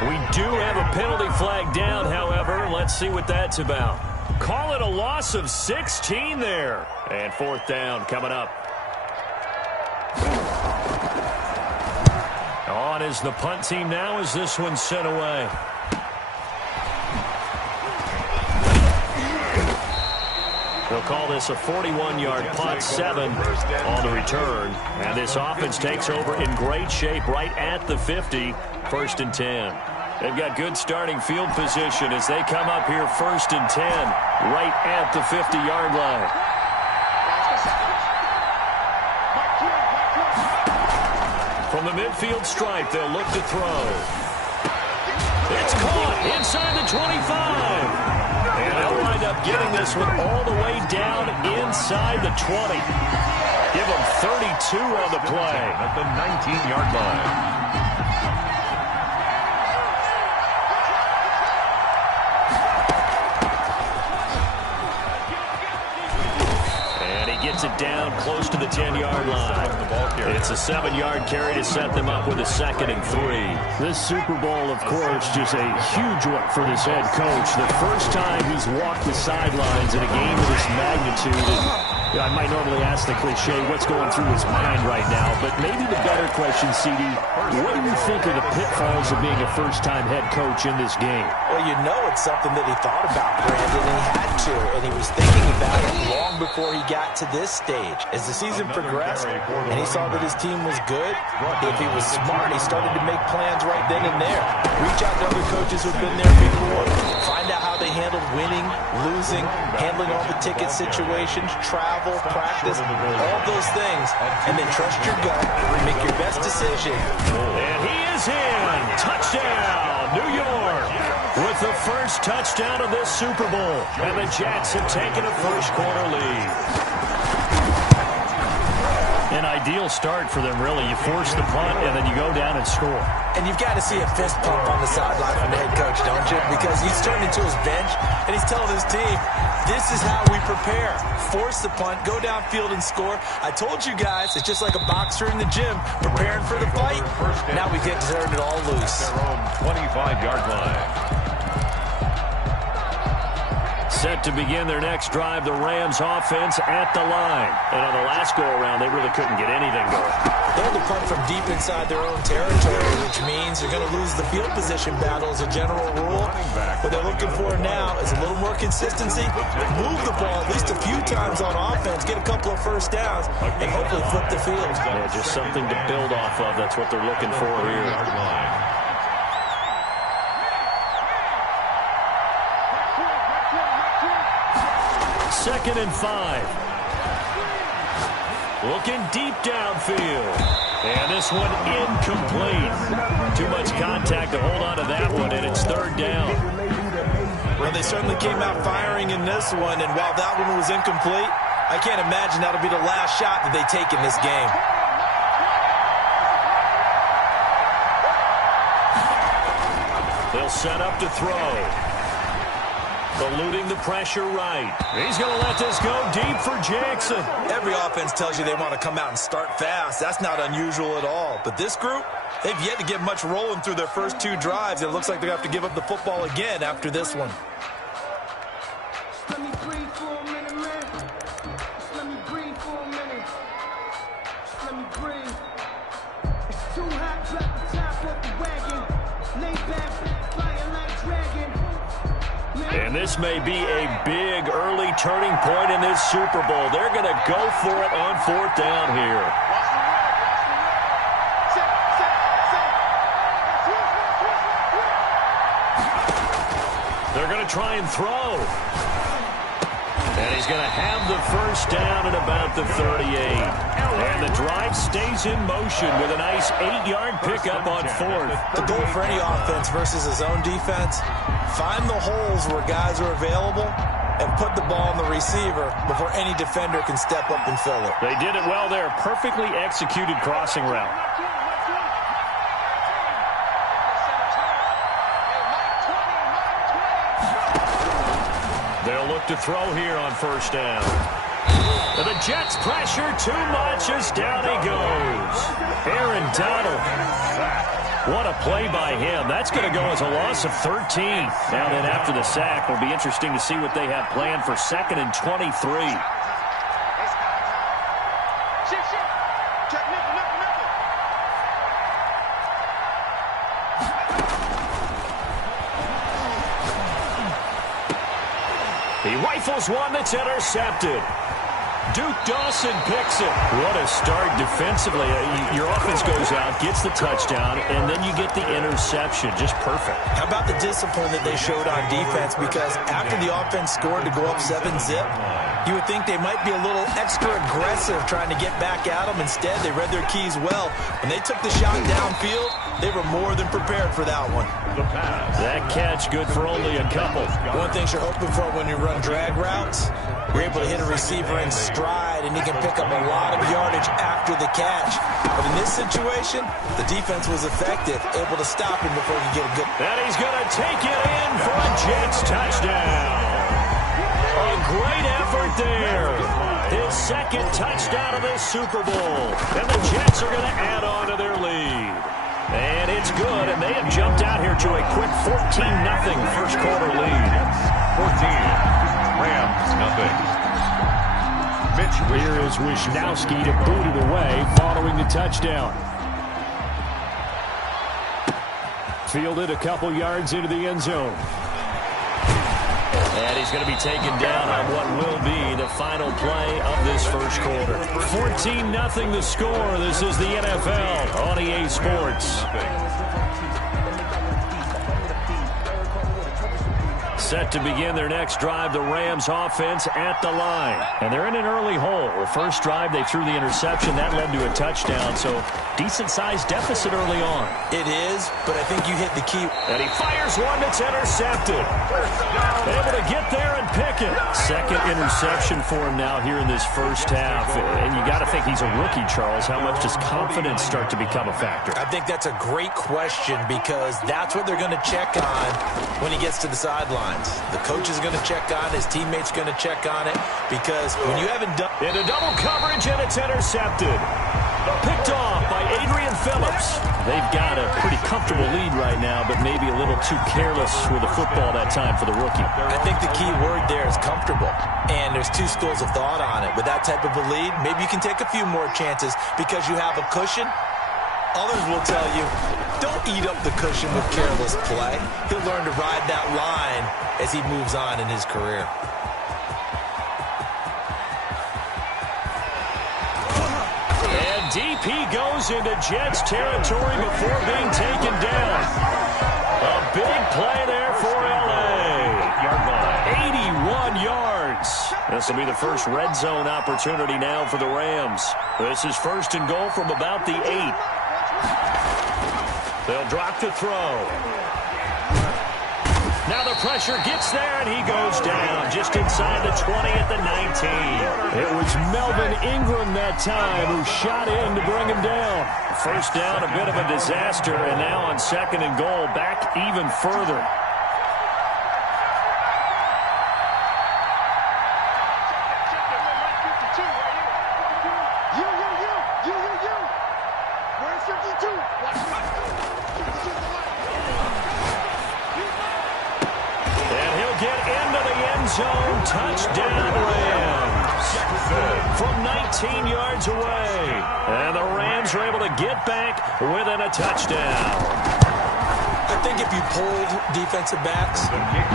We do have a penalty flag down, however. Let's see what that's about. Call it a loss of 16 there. And 4th down coming up. On is the punt team now as this one's sent away. They'll call this a 41-yard punt, 7 on the return. And this offense takes over in great shape right at the 50, 1st and 10. They've got good starting field position as they come up here 1st and 10, right at the 50-yard line. From the midfield stripe, they'll look to throw. It's caught inside the 25. And they'll wind up getting this one all the way down inside the 20. Give them 32 on the play. At the 19-yard line. Gets it down close to the 10-yard line. It's a 7-yard carry to set them up with a 2nd and 3. This Super Bowl, of course, just a huge one for this head coach. The first time he's walked the sidelines in a game of this magnitude. And I might normally ask the cliche, what's going through his mind right now? But maybe the better question, CD, what do you think of the pitfalls of being a first-time head coach in this game? Well, you know it's something that he thought about, Brandon, and he had to, and he was thinking about it long before he got to this stage. As the season progressed and he saw that his team was good, if he was smart, he started to make plans right then and there. Reach out to other coaches who've been there before. Find out how they handled winning, losing, handling all the ticket situations, travel, practice, all those things, and then trust your gut, make your best decision. And he is in. Touchdown, New York, with the first touchdown of this Super Bowl. And the Jets have taken a first-quarter lead. An ideal start for them, really. You force the punt, and then you go down and score. And you've got to see a fist pump on the sideline from the head coach, don't you? Because he's turned into his bench, and he's telling his team, this is how we prepare. Force the punt, go downfield and score. I told you guys, it's just like a boxer in the gym, preparing for the fight. Now we get to turn it all loose. Their own 25-yard line. Set to begin their next drive, the Rams offense at the line. And on the last go-around, they really couldn't get anything going. They had to punt from deep inside their own territory, which means they're going to lose the field position battle as a general rule. What they're looking for now is a little more consistency, move the ball at least a few times on offense, get a couple of first downs, and hopefully flip the field. Yeah, just something to build off of. That's what they're looking for here. 2nd and 5. Looking deep downfield. And this one incomplete. Too much contact to hold on to that one, and it's 3rd down. Well, they certainly came out firing in this one, and while that one was incomplete, I can't imagine that'll be the last shot that they take in this game. They'll set up to throw. Eluding the pressure right. He's going to let this go deep for Jackson. Every offense tells you they want to come out and start fast. That's not unusual at all. But this group, they've yet to get much rolling through their first 2 drives. It looks like they're going to have to give up the football again after this one. Let me breathe for a minute, man. Let me breathe for a minute. Let me breathe. It's too hot, drop the top off the wagon. Lay back, flying like dragon. And this may be a big early turning point in this Super Bowl. They're going to go for it on 4th down here. They're going to try and throw. And he's going to have the first down at about the 38. And the drive stays in motion with a nice 8-yard pickup on 4th. The goal for any offense versus his own defense, find the holes where guys are available and put the ball on the receiver before any defender can step up and fill it. They did it well there. Perfectly executed crossing route. They'll look to throw here on 1st down. And the Jets pressure too much as down he goes. Aaron Donald. What a play by him. That's going to go as a loss of 13. Now then after the sack, it'll be interesting to see what they have planned for 2nd and 23. He rifles one that's intercepted. Duke Dawson picks it. What a start defensively. Your offense goes out, gets the touchdown, and then you get the interception. Just perfect. How about the discipline that they showed on defense? Because after the offense scored to go up 7-zip, you would think they might be a little extra aggressive trying to get back at them. Instead, they read their keys well. When they took the shot downfield, they were more than prepared for that one. That catch good for only a couple. One thing you're hoping for when you run drag routes, you're able to hit a receiver in stride, and he can pick up a lot of yardage after the catch. But in this situation, the defense was effective, able to stop him before he could get a good... And he's going to take it in for a Jets touchdown. A great effort there. His 2nd touchdown of this Super Bowl. And the Jets are going to add on to their lead. And it's good, and they have jumped out here to a quick 14-0 first quarter lead. 14. Rams, nothing. Here is Wisnowski to boot it away following the touchdown. Fielded a couple yards into the end zone. And he's going to be taken down on what will be the final play of this first quarter. 14-0 the score. This is the NFL on EA Sports. Set to begin their next drive, the Rams offense at the line. And they're in an early hole. The first drive, they threw the interception. That led to a touchdown, so decent-sized deficit early on. It is, but I think you hit the key. And he fires one that's intercepted. Able to get there and pick it. 2nd interception for him now here in this first half. And you got to think he's a rookie, Charles. How much does confidence start to become a factor? I think that's a great question because that's what they're going to check on when he gets to the sideline. The coach is going to check on it. His teammates going to check on it because when you haven't done... Into double coverage, and it's intercepted. Picked off by Adrian Phillips. They've got a pretty comfortable lead right now, but maybe a little too careless with the football that time for the rookie. I think the key word there is comfortable, and there's 2 schools of thought on it. With that type of a lead, maybe you can take a few more chances because you have a cushion. Others will tell you, don't eat up the cushion with careless play. He'll learn to ride that line as he moves on in his career. And deep he goes into Jets territory before being taken down. A big play there for L.A. 81 yards. This will be the first red zone opportunity now for the Rams. This is 1st and goal from about the 8. They'll drop to throw. Now the pressure gets there, and he goes down just inside the 20 at the 19. It was Melvin Ingram that time who shot in to bring him down. First down, a bit of a disaster, and now on 2nd and goal, back even further. Zone touchdown Rams from 19 yards away. And the Rams are able to get back within a touchdown. I think if you polled defensive backs,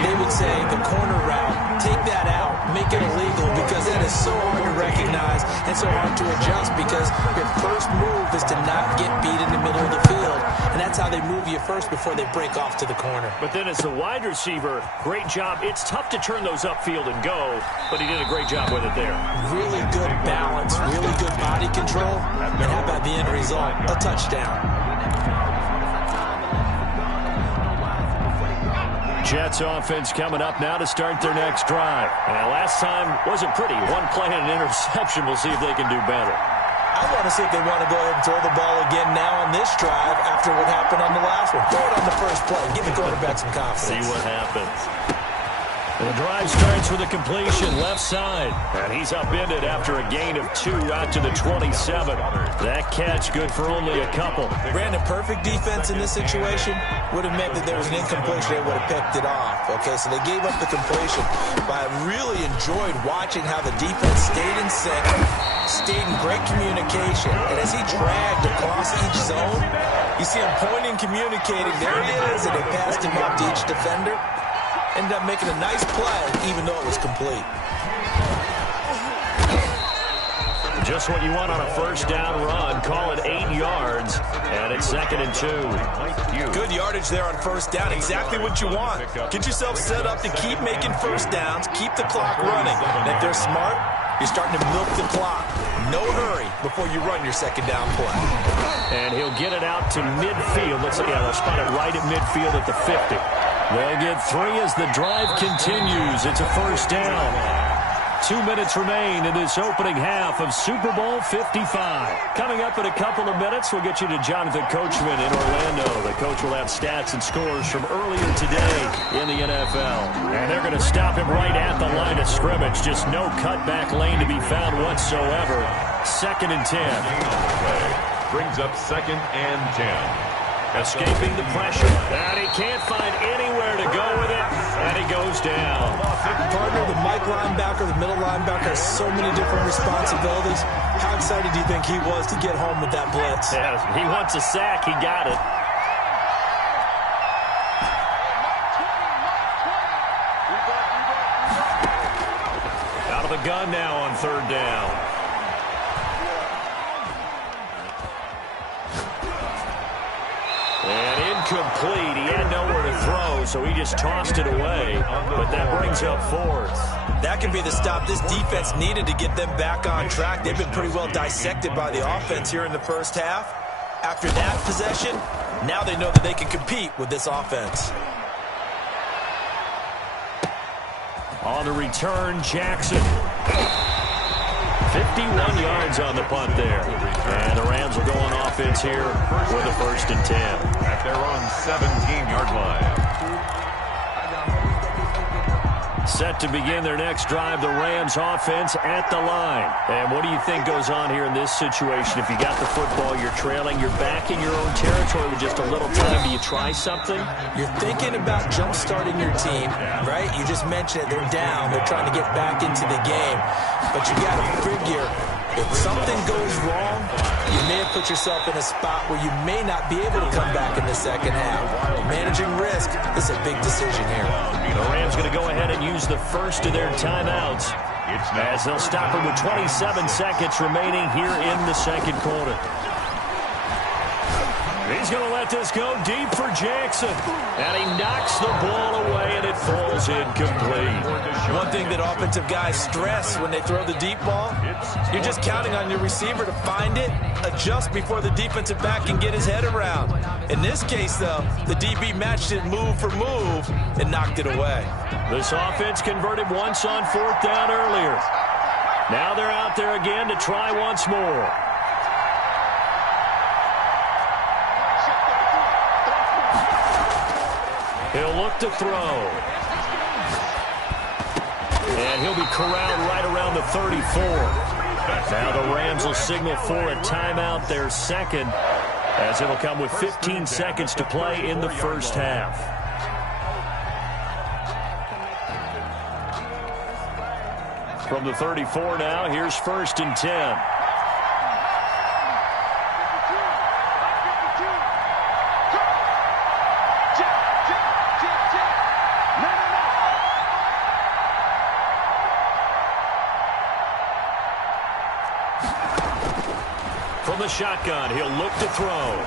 they would say the corner route, take that out, make it illegal, because that is so hard to recognize and so hard to adjust, because your first move is to not get beat in the middle of the field, and that's how they move you first before they break off to the corner. But then as the wide receiver, great job. It's tough to turn those upfield and go, but he did a great job with it there. Really good balance, really good body control, and how about the end result? A touchdown. Jets offense coming up now to start their next drive. And last time wasn't pretty. One play and an interception. We'll see if they can do better. I want to see if they want to go ahead and throw the ball again now on this drive after what happened on the last one. Throw it on the first play. Give the quarterback some confidence. See what happens. The drive starts with a completion left side. And he's upended after a gain of 2 out to the 27. That catch good for only a couple. Brandon, perfect defense in this situation would have meant that there was an incompletion. They would have picked it off. Okay, so they gave up the completion. But I really enjoyed watching how the defense stayed in sync, stayed in great communication. And as he dragged across each zone, you see him pointing, communicating. There he is, and they passed him off to each defender. Ended up making a nice play, even though it was complete. Just what you want on a first down run. Call it 8 yards, and it's 2nd and 2. Good yardage there on first down. Exactly what you want. Get yourself set up to keep making first downs, keep the clock running. And if they're smart, you're starting to milk the clock. No hurry before you run your second down play. And he'll get it out to midfield. Let's spot it right at midfield at the 50. They'll get 3 as the drive continues. It's a first down. 2 minutes remain in this opening half of Super Bowl 55. Coming up in a couple of minutes, we'll get you to Jonathan Coachman in Orlando. The coach will have stats and scores from earlier today in the NFL. And they're going to stop him right at the line of scrimmage. Just no cutback lane to be found whatsoever. 2nd and 10. Brings up 2nd and 10. Escaping the pressure, and he can't find anywhere to go with it, and he goes down. Partner, the Mike linebacker, the middle linebacker, has so many different responsibilities. How excited do you think he was to get home with that blitz? Yeah, he wants a sack. He got it. Out of the gun now on 3rd down. And incomplete. He had nowhere to throw, so he just tossed it away. But that brings up 4th. That can be the stop this defense needed to get them back on track. They've been pretty well dissected by the offense here in the first half. After that possession, now they know that they can compete with this offense. On the return, Jackson. 51 yards on the punt there. And the Rams will go on offense here with a 1st and 10. At their own 17-yard line. Set to begin their next drive, the Rams offense at the line. And what do you think goes on here in this situation? If you got the football, you're trailing, you're back in your own territory with just a little time. Do you try something? You're thinking about jump-starting your team, right? You just mentioned it. They're down. They're trying to get back into the game. But you got to figure, if something goes wrong, you may have put yourself in a spot where you may not be able to come back in the second half. Managing risk is a big decision here. The Rams going to go ahead and use the first of their timeouts as they'll stop it with 27 seconds remaining here in the second quarter. He's going to let this go deep for Jackson. And he knocks the ball away, and it falls incomplete. One thing that offensive guys stress when they throw the deep ball, you're just counting on your receiver to find it, adjust before the defensive back can get his head around. In this case, though, the DB matched it move for move and knocked it away. This offense converted once on 4th down earlier. Now they're out there again to try once more. He'll look to throw. And he'll be corralled right around the 34. Now the Rams will signal for a timeout, their second, as it'll come with 15 seconds to play in the first half. From the 34 now, here's 1st and 10. From the shotgun, he'll look to throw.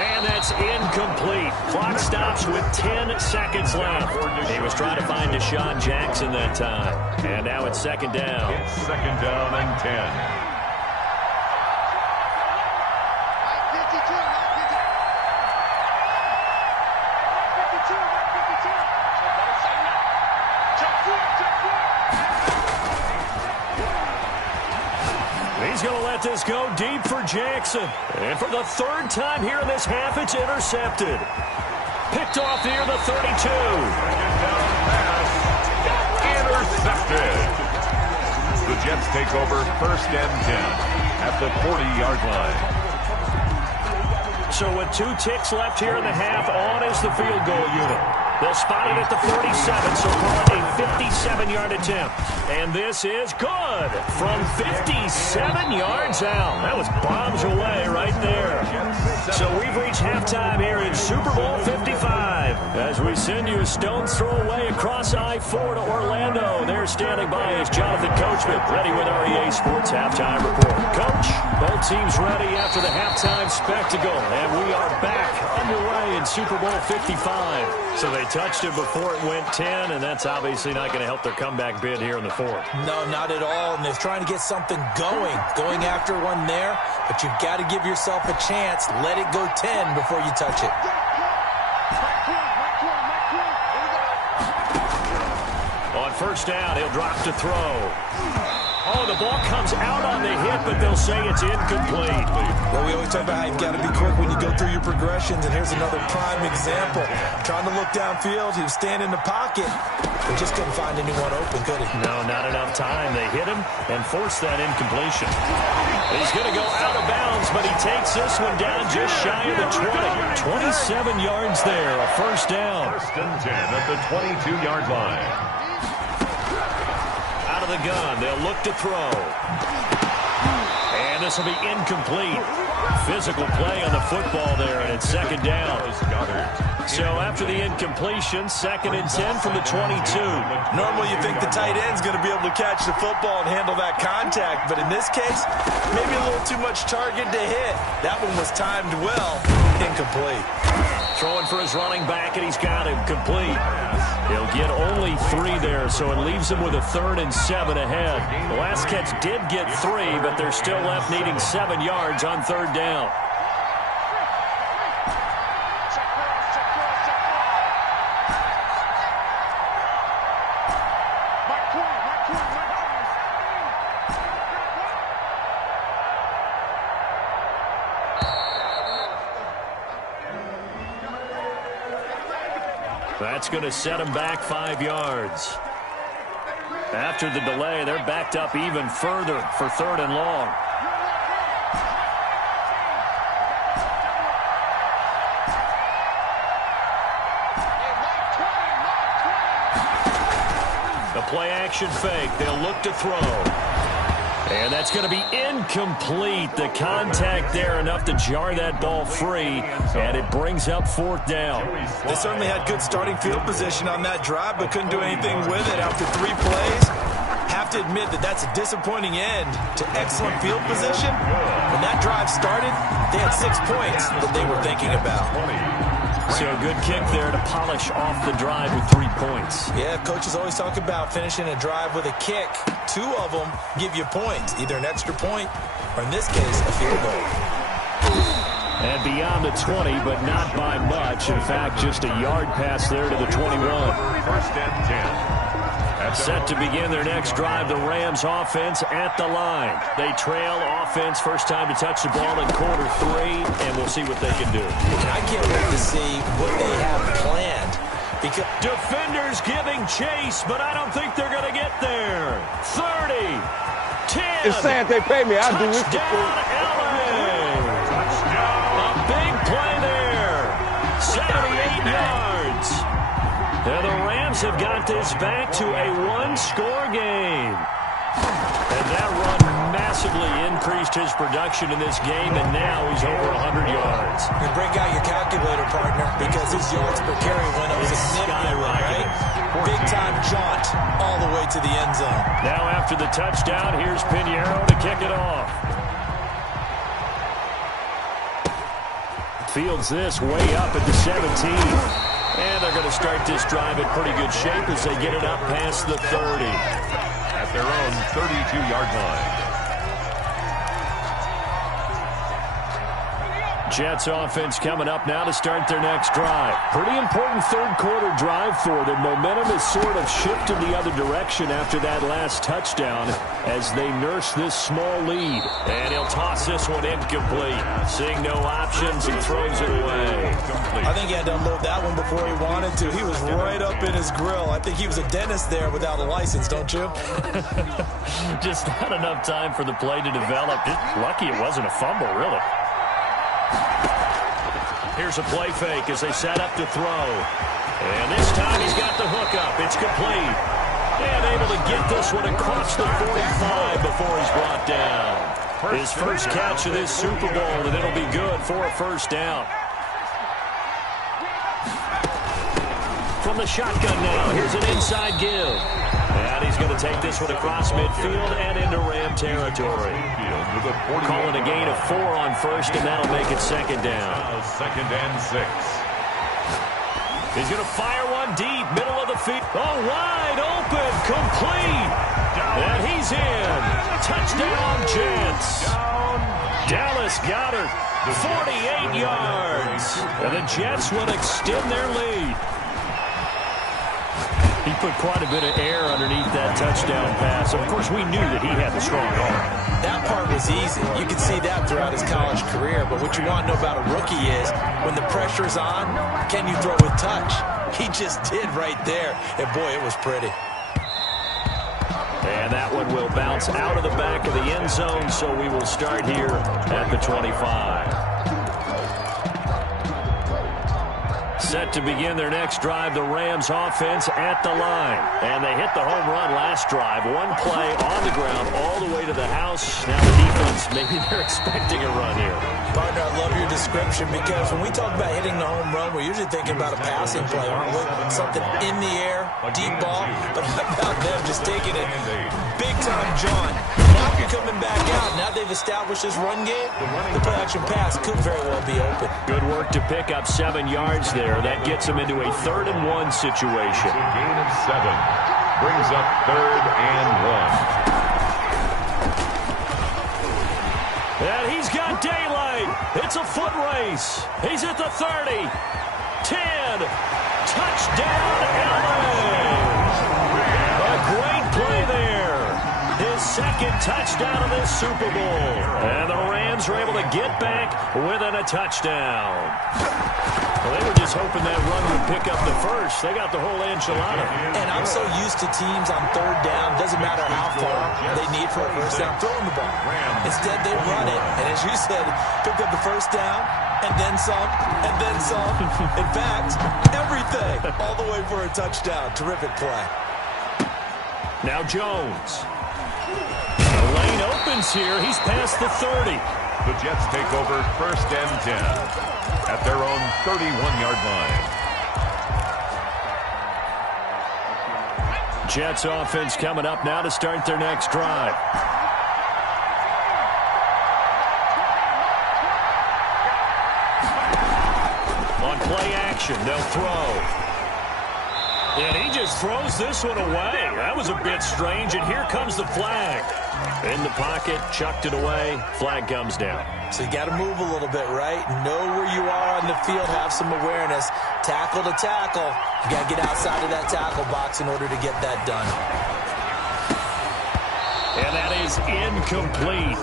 And that's incomplete. Clock stops with 10 seconds left. He was trying to find Deshaun Jackson that time. And now it's 2nd down. It's 2nd down and 10. He's going to let this go deep for Jackson. And for the 3rd time here in this half, it's intercepted. Picked off near the 32. Intercepted. The Jets take over 1st and 10 at the 40-yard line. So with 2 ticks left here in the half, on is the field goal unit. They'll spot it at the 47, so call it a 57-yard attempt. And this is good from 57 yards out. That was bombs away right there. So we've reached halftime here in Super Bowl 55. As we send you a stone's throw away across I-4 to Orlando. There standing by is Jonathan Coachman, ready with our EA Sports Halftime Report. Coach, both teams ready after the halftime spectacle. And we are back underway in Super Bowl 55. So they touched it before it went 10, and that's obviously not going to help their comeback bid here in the 4th. No, not at all, and they're trying to get something going after one there, but you've got to give yourself a chance. Let it go 10 before you touch it. On 1st down, he'll drop to throw. Oh, the ball comes out on the hit, but they'll say it's incomplete. Well, we always talk about how you've got to be quick when you go through your progressions, and here's another prime example. Trying to look downfield, he was standing in the pocket, but just couldn't find anyone open, could he? No, not enough time. They hit him and forced that incompletion. He's going to go out of bounds, but he takes this one down just shy of the 20. 27 yards there, a 1st down. 1st and 10 at the 22-yard line. Out of the gun, they'll look to throw. And this will be incomplete. Physical play on the football there, and it's 2nd down. So after the incompletion, 2nd and 10 from the 22. Normally you think the tight end's going to be able to catch the football and handle that contact, but in this case, maybe a little too much target to hit. That one was timed well. Incomplete. Throwing for his running back, and he's got him complete. He'll get only 3 there, so it leaves him with a 3rd and 7 ahead. The last catch did get 3, but they're still left needing 7 yards on 3rd down. That's going to set him back 5 yards. After the delay, they're backed up even further for 3rd and long. The play action fake. They'll look to throw. And that's going to be incomplete. The contact there enough to jar that ball free, and it brings up 4th down. They certainly had good starting field position on that drive, but couldn't do anything with it after 3 plays. Have to admit that that's a disappointing end to excellent field position. When that drive started, they had 6 points that they were thinking about. So a good kick there to polish off the drive with 3 points. Yeah, coaches always talk about finishing a drive with a kick. 2 of them give you points, either an extra point or, in this case, a field goal. And beyond the 20, but not by much. In fact, just a yard pass there to the 21. First and 10. Set to begin their next drive, the Rams offense at the line. They trail offense, first time to touch the ball in quarter 3, and we'll see what they can do. I can't wait to see what they have planned. Because defenders giving chase, but I don't think they're going to get there. 30, 10. It's sad they pay me. I do this. Touchdown, LA. A big play there. 78 yards. And the Rams have got this back to a one-score game. And that run massively increased his production in this game, and now he's over 100 yards. And break out your calculator, partner, because his yards per carry went up significantly, right? Big-time jaunt all the way to the end zone. Now after the touchdown, here's Pinheiro to kick it off. Fields this way up at the 17. And they're going to start this drive in pretty good shape as they get it up past the 30. At their own 32-yard line. Jets offense coming up now to start their next drive. Pretty important third-quarter drive for them. Momentum has sort of shifted the other direction after that last touchdown as they nurse this small lead. And he'll toss this one incomplete. Seeing no options, he throws it away. I think he had to unload that one before he wanted to. He was right up in his grill. I think he was a dentist there without a license, don't you? Just not enough time for the play to develop. Lucky it wasn't a fumble, really. Here's a play fake as they set up to throw. And this time he's got the hook up. It's complete. And able to get this one across the 45 before he's brought down. His first catch of this Super Bowl, and it'll be good for a first down. From the shotgun now, here's an inside give. And he's going to take this one across midfield and into Ram territory. Calling a gain of 4 on first, and that'll make it second down. Second and 6. He's going to fire one deep, middle of the field. Oh, wide open, complete. And he's in. Touchdown, Jets. Dallas Goedert, 48 yards. And the Jets will extend their lead. He put quite a bit of air underneath that touchdown pass. Of course, we knew that he had the strong arm. That part was easy. You could see that throughout his college career. But what you want to know about a rookie is when the pressure's on, can you throw with touch? He just did right there. And, boy, it was pretty. And that one will bounce out of the back of the end zone, so we will start here at the 25. Set to begin their next drive, the Rams offense at the line. And they hit the home run last drive. One play on the ground all the way to the house. Now the defense, maybe they're expecting a run here. Partner, I love your description because when we talk about hitting the home run, we're usually thinking about a passing play, aren't we? Something in the air, deep ball. But how about them just taking it big-time jaunt? Now you're coming back out. Now they've established this run game. The play-action pass could very well be open. Good work to pick up 7 yards there. That gets him into a 3rd and 1 situation. A gain of 7. Brings up 3rd and 1. And he's got daylight. It's a foot race. He's at the 30. 10. Touchdown, LA. A great play there. His second touchdown of this Super Bowl. And the Rams are able to get back within a touchdown. Well, they were just hoping that run would pick up the first. They got the whole enchilada. And I'm so used to teams on 3rd down, doesn't matter how far they need for a first down, throwing the ball. Instead, they run it, and as you said, picked up the first down, and then some, and then some. In fact, everything, all the way for a touchdown. Terrific play. Now Jones. The lane opens here. He's past the 30. The Jets take over 1st and 10 at their own 31-yard line. Jets offense coming up now to start their next drive. On play action, they'll throw. And he just throws this one away. That was a bit strange, and here comes the flag. In the pocket, chucked it away, flag comes down. So you got to move a little bit, right? Know where you are on the field, have some awareness. Tackle to tackle. You got to get outside of that tackle box in order to get that done. And that is incomplete.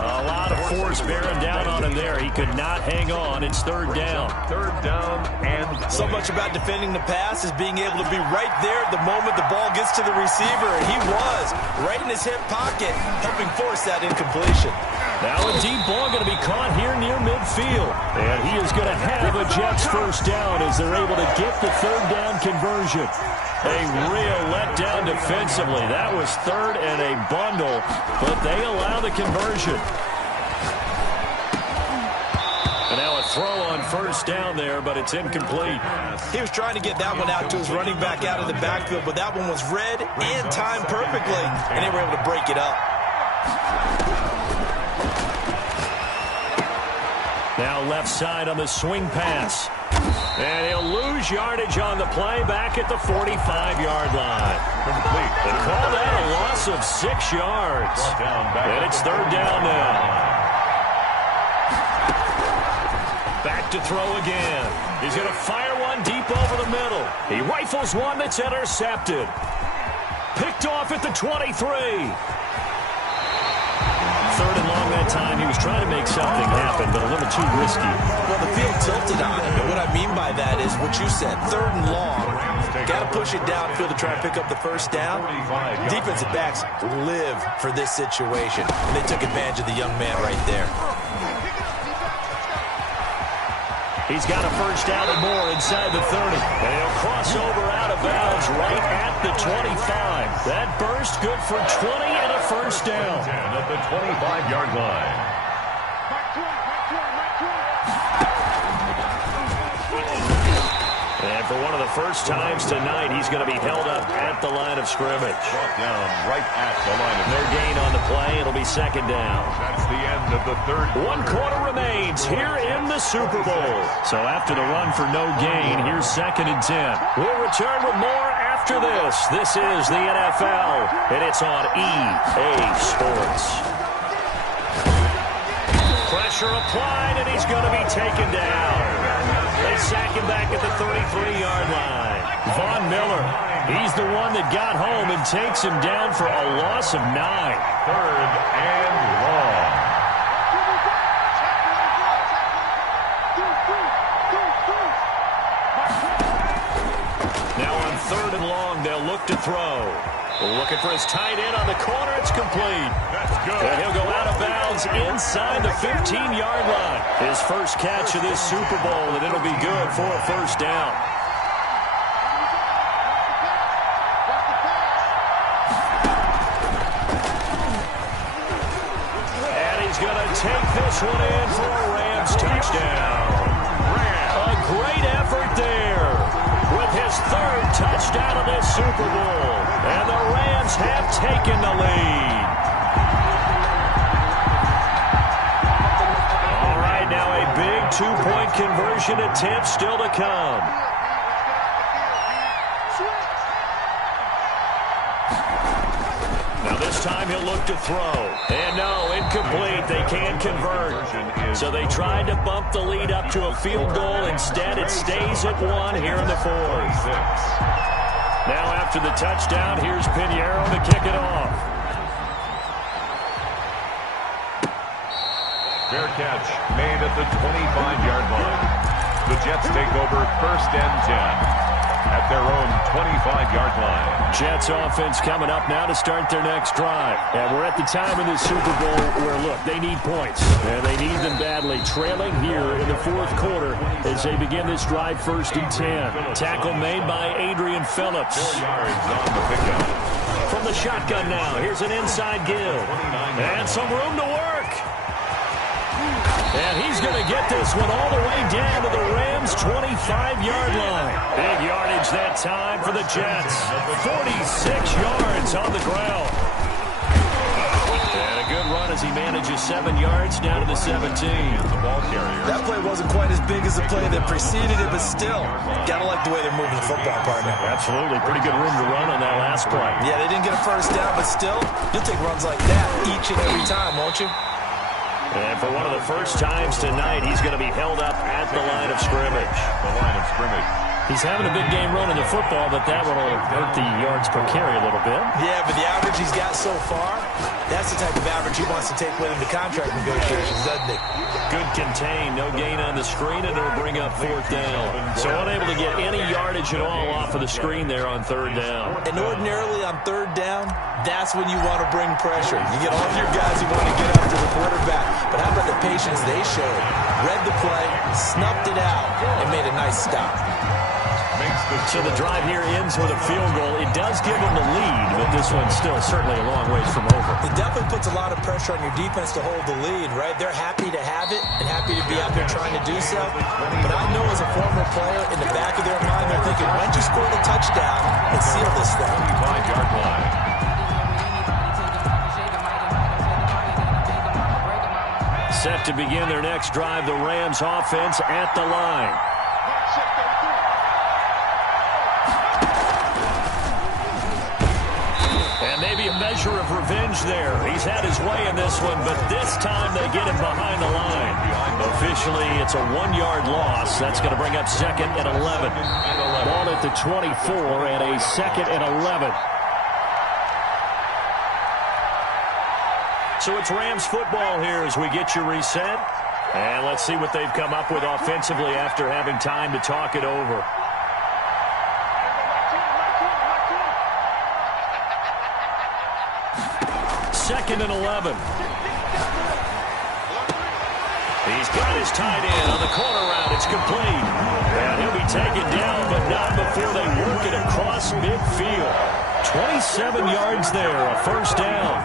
A lot of force bearing down on him there. He could not hang on. It's third down. Third down and So much about defending the pass is being able to be right there at the moment the ball gets to the receiver. And he was right in his hip pocket, helping force that incompletion. Now a deep ball going to be caught here near midfield. And he is going to have a Jets first down as they're able to get the third down conversion. A real letdown defensively. That was third and a bundle, but they allow the conversion. And now a throw on first down there, but it's incomplete. He was trying to get that one out to his running back out of the backfield, but that one was read and timed perfectly, and they were able to break it up. Now left side on the swing pass. And he'll lose yardage on the play back at the 45-yard line. complete. They call that a loss of 6 yards. And it's third down now. Back to throw again. He's going to fire one deep over the middle. He rifles one that's intercepted. Picked off at the 23. Third and long that time. He was trying to make something happen, but a little too risky. Well, the field tilted on him, and what I mean by that is what you said, third and long. Got to push it downfield to try and pick up the first down. Defensive backs live for this situation, and they took advantage of the young man right there. He's got a first down and more inside the 30. And he'll cross over out of bounds right at the 25. That burst good for 20 and a first down. At the 25-yard line. And for one of the first times tonight, he's going to be held up at the line of scrimmage. Brought down right at the line of No gain on the play. It'll be second down. That's the end of the third. 1 quarter remains here in the Super Bowl. So after the run for no gain, here's second and 10. We'll return with more after this. This is the NFL, and it's on EA Sports. Pressure applied, and he's going to be taken down. They sack him back at the 33-yard line. Von Miller, he's the one that got home and takes him down for a loss of 9. Third and long. Now on third and long, they'll look to throw. Looking for his tight end on the corner. It's complete. That's good. And he'll go out of bounds inside the 15-yard line. His first catch of this Super Bowl, and it'll be good for a first down. And he's going to take this one in for a Rams touchdown. A great effort there with his third touchdown of this Super Bowl. And the Rams have taken the lead. All right, now a big two-point conversion attempt still to come. Now this time he'll look to throw. And no, incomplete. They can't convert. So they tried to bump the lead up to a field goal. Instead, it stays at 1 here in the fourth. Now after the touchdown, here's Pinheiro to kick it off. Fair catch made at the 25-yard line. The Jets take over first and 10 at their own 25-yard line. Jets offense coming up now to start their next drive. And we're at the time in this Super Bowl where, look, they need points. And they need them badly. Trailing here in the fourth quarter as they begin this drive first and 10. Tackle made by Adrian Phillips. 4 yards on the pickup. From the shotgun now, here's an inside give. And some room to work. And he's going to get this one all the way down to the Rams' 25-yard line. Big yardage that time for the Jets. 46 yards on the ground. And a good run as he manages 7 yards down to the 17. The ball carrier. That play wasn't quite as big as the play that preceded it, but still, gotta like the way they're moving the football, partner. Absolutely. Pretty good room to run on that last play. Yeah, they didn't get a first down, but still, you'll take runs like that each and every time, won't you? And for one of the first times tonight, he's going to be held up at the line of scrimmage. The line of scrimmage. He's having a big game running the football, but that one will hurt the yards per carry a little bit. Yeah, but the average he's got so far, that's the type of average he wants to take with him to contract negotiations, doesn't he? Good contain, no gain on the screen, and it'll bring up 4th down. So unable to get any yardage at all off of the screen there on 3rd down. And ordinarily on 3rd down, that's when you want to bring pressure. You get all of your guys who want to get after the quarterback. But how about the patience they showed? Read the play, snuffed it out, and made a nice stop. So the drive here ends with a field goal. It does give them the lead, but this one's still certainly a long ways from over. It definitely puts a lot of pressure on your defense to hold the lead, right? They're happy to have it and happy to be out there trying to do so. But I know as a former player, in the back of their mind, they're thinking, why don't you score the touchdown and seal this thing? 25-yard line. Set to begin their next drive, the Rams offense at the line. Maybe a measure of revenge there. He's had his way in this one, but this time they get him behind the line. Officially, it's a 1-yard loss. That's going to bring up 2nd and 11. Ball at the 24 and a 2nd and 11. So it's Rams football here as we get you reset. And let's see what they've come up with offensively after having time to talk it over. 2nd and 11. He's got his tight end on the corner route. It's complete. And he'll be taken down, but not before they work it across midfield. 27 yards there, a 1st down.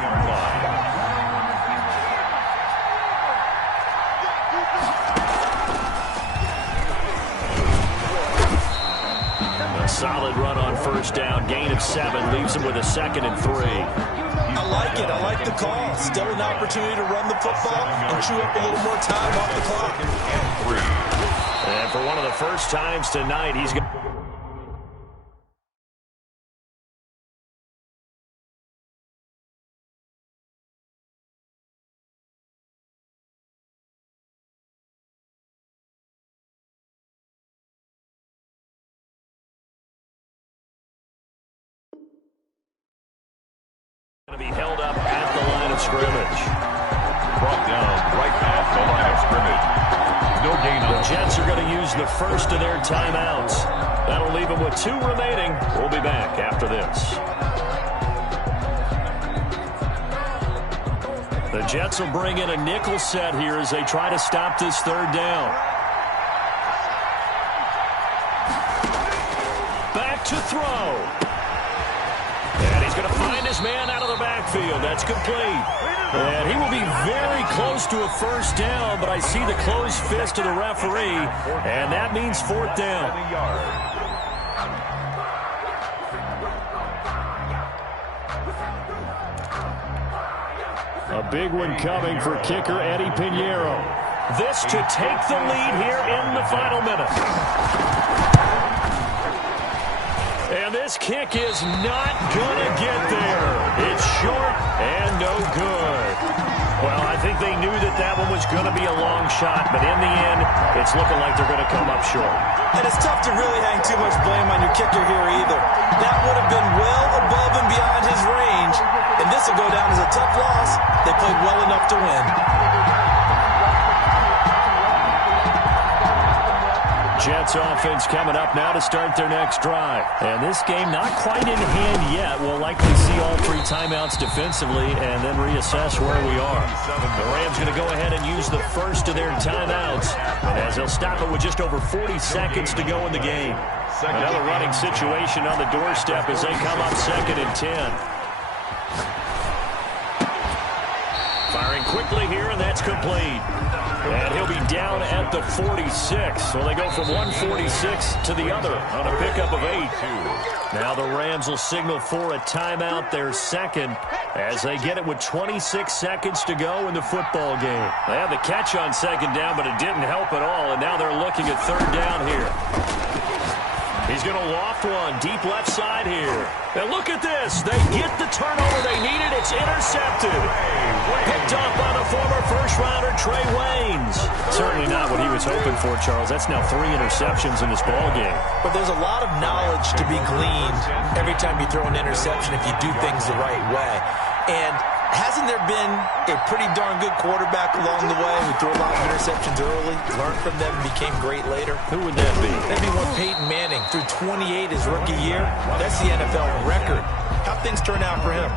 A solid run on 1st down. Gain of 7 leaves him with a 2nd and 3. I like it. I like the call. Still an opportunity to run the football and chew up a little more time off the clock. And for one of the first times tonight, he's going to be held up at the line of scrimmage. Brought down right at the line of scrimmage. No gain on the Jets are going to use the first of their timeouts. That'll leave them with 2 remaining. We'll be back after this. The Jets will bring in a nickel set here as they try to stop this 3rd down. Back to throw. And he's going to find his man out of the backfield. That's complete. And he will be very close to a 1st down, but I see the closed fist of the referee, and that means 4th down. A big one coming for kicker Eddie Pinheiro. This to take the lead here in the final minute. And this kick is not going to get there. It's short and no good. Well, I think they knew that that one was going to be a long shot, but in the end, it's looking like they're going to come up short. And it's tough to really hang too much blame on your kicker here either. That would have been well above and beyond his range, and this will go down as a tough loss. They played well enough to win. Jets offense coming up now to start their next drive. And this game not quite in hand yet. We'll likely see all 3 timeouts defensively and then reassess where we are. The Rams going to go ahead and use the first of their timeouts, and as they'll stop it with just over 40 seconds to go in the game. Another running situation on the doorstep as they come up 2nd and 10. Firing quickly here, and that's complete. And he'll be down at the 46. So they go from 146 to the other on a pickup of 8. Now the Rams will signal for a timeout, their second, as they get it with 26 seconds to go in the football game. They had the catch on second down, but it didn't help at all, and now they're looking at third down here. He's going to loft one deep left side here. And look at this. They get the turnover they needed. It's intercepted. Picked up by the former first-rounder Trey Waynes. Certainly not what he was hoping for, Charles. That's now 3 interceptions in this ball game. But there's a lot of knowledge to be gleaned every time you throw an interception if you do things the right way. And hasn't there been a pretty darn good quarterback along the way who threw a lot of interceptions early, learned from them, and became great later? Who would that be? That'd be one Peyton Manning. Threw 28 his rookie year. That's the NFL record. How'd things turn out for him?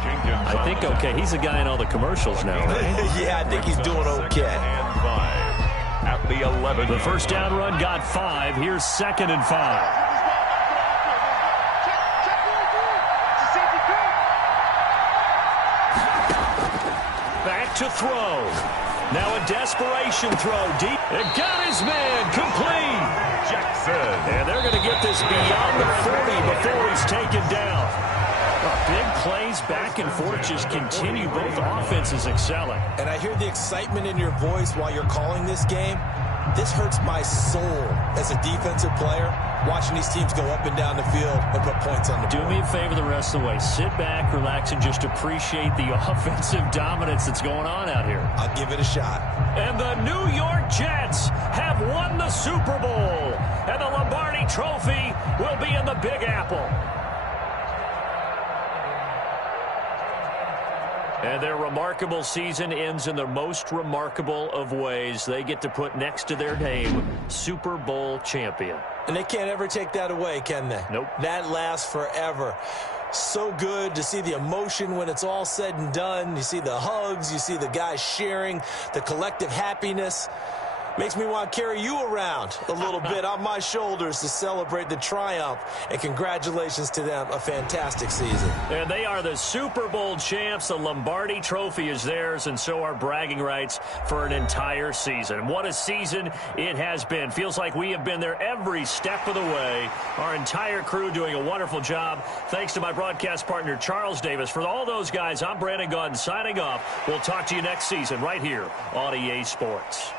I think okay. He's the guy in all the commercials now, right? Yeah, I think he's doing okay. At the 11. The first down run got 5. Here's 2nd and 5. Back to throw. Now a desperation throw deep. It got his man complete. Jackson. And they're going to get this beyond the 40 before he's taken down. Big plays back and forth just continue. Both offenses excelling. And I hear the excitement in your voice while you're calling this game. This hurts my soul as a defensive player, watching these teams go up and down the field and put points on the board. Do me a favor the rest of the way. Sit back, relax, and just appreciate the offensive dominance that's going on out here. I'll give it a shot. And the New York Jets have won the Super Bowl. And the Lombardi Trophy will be in the Big Apple. And their remarkable season ends in the most remarkable of ways. They get to put next to their name, Super Bowl champion. And they can't ever take that away, can they? Nope. That lasts forever. So good to see the emotion when it's all said and done. You see the hugs. You see the guys sharing, the collective happiness. Makes me want to carry you around a little bit on my shoulders to celebrate the triumph. And congratulations to them. A fantastic season. And they are the Super Bowl champs. The Lombardi Trophy is theirs, and so are bragging rights for an entire season. What a season it has been. Feels like we have been there every step of the way. Our entire crew doing a wonderful job. Thanks to my broadcast partner, Charles Davis. For all those guys, I'm Brandon Gaudin signing off. We'll talk to you next season right here on EA Sports.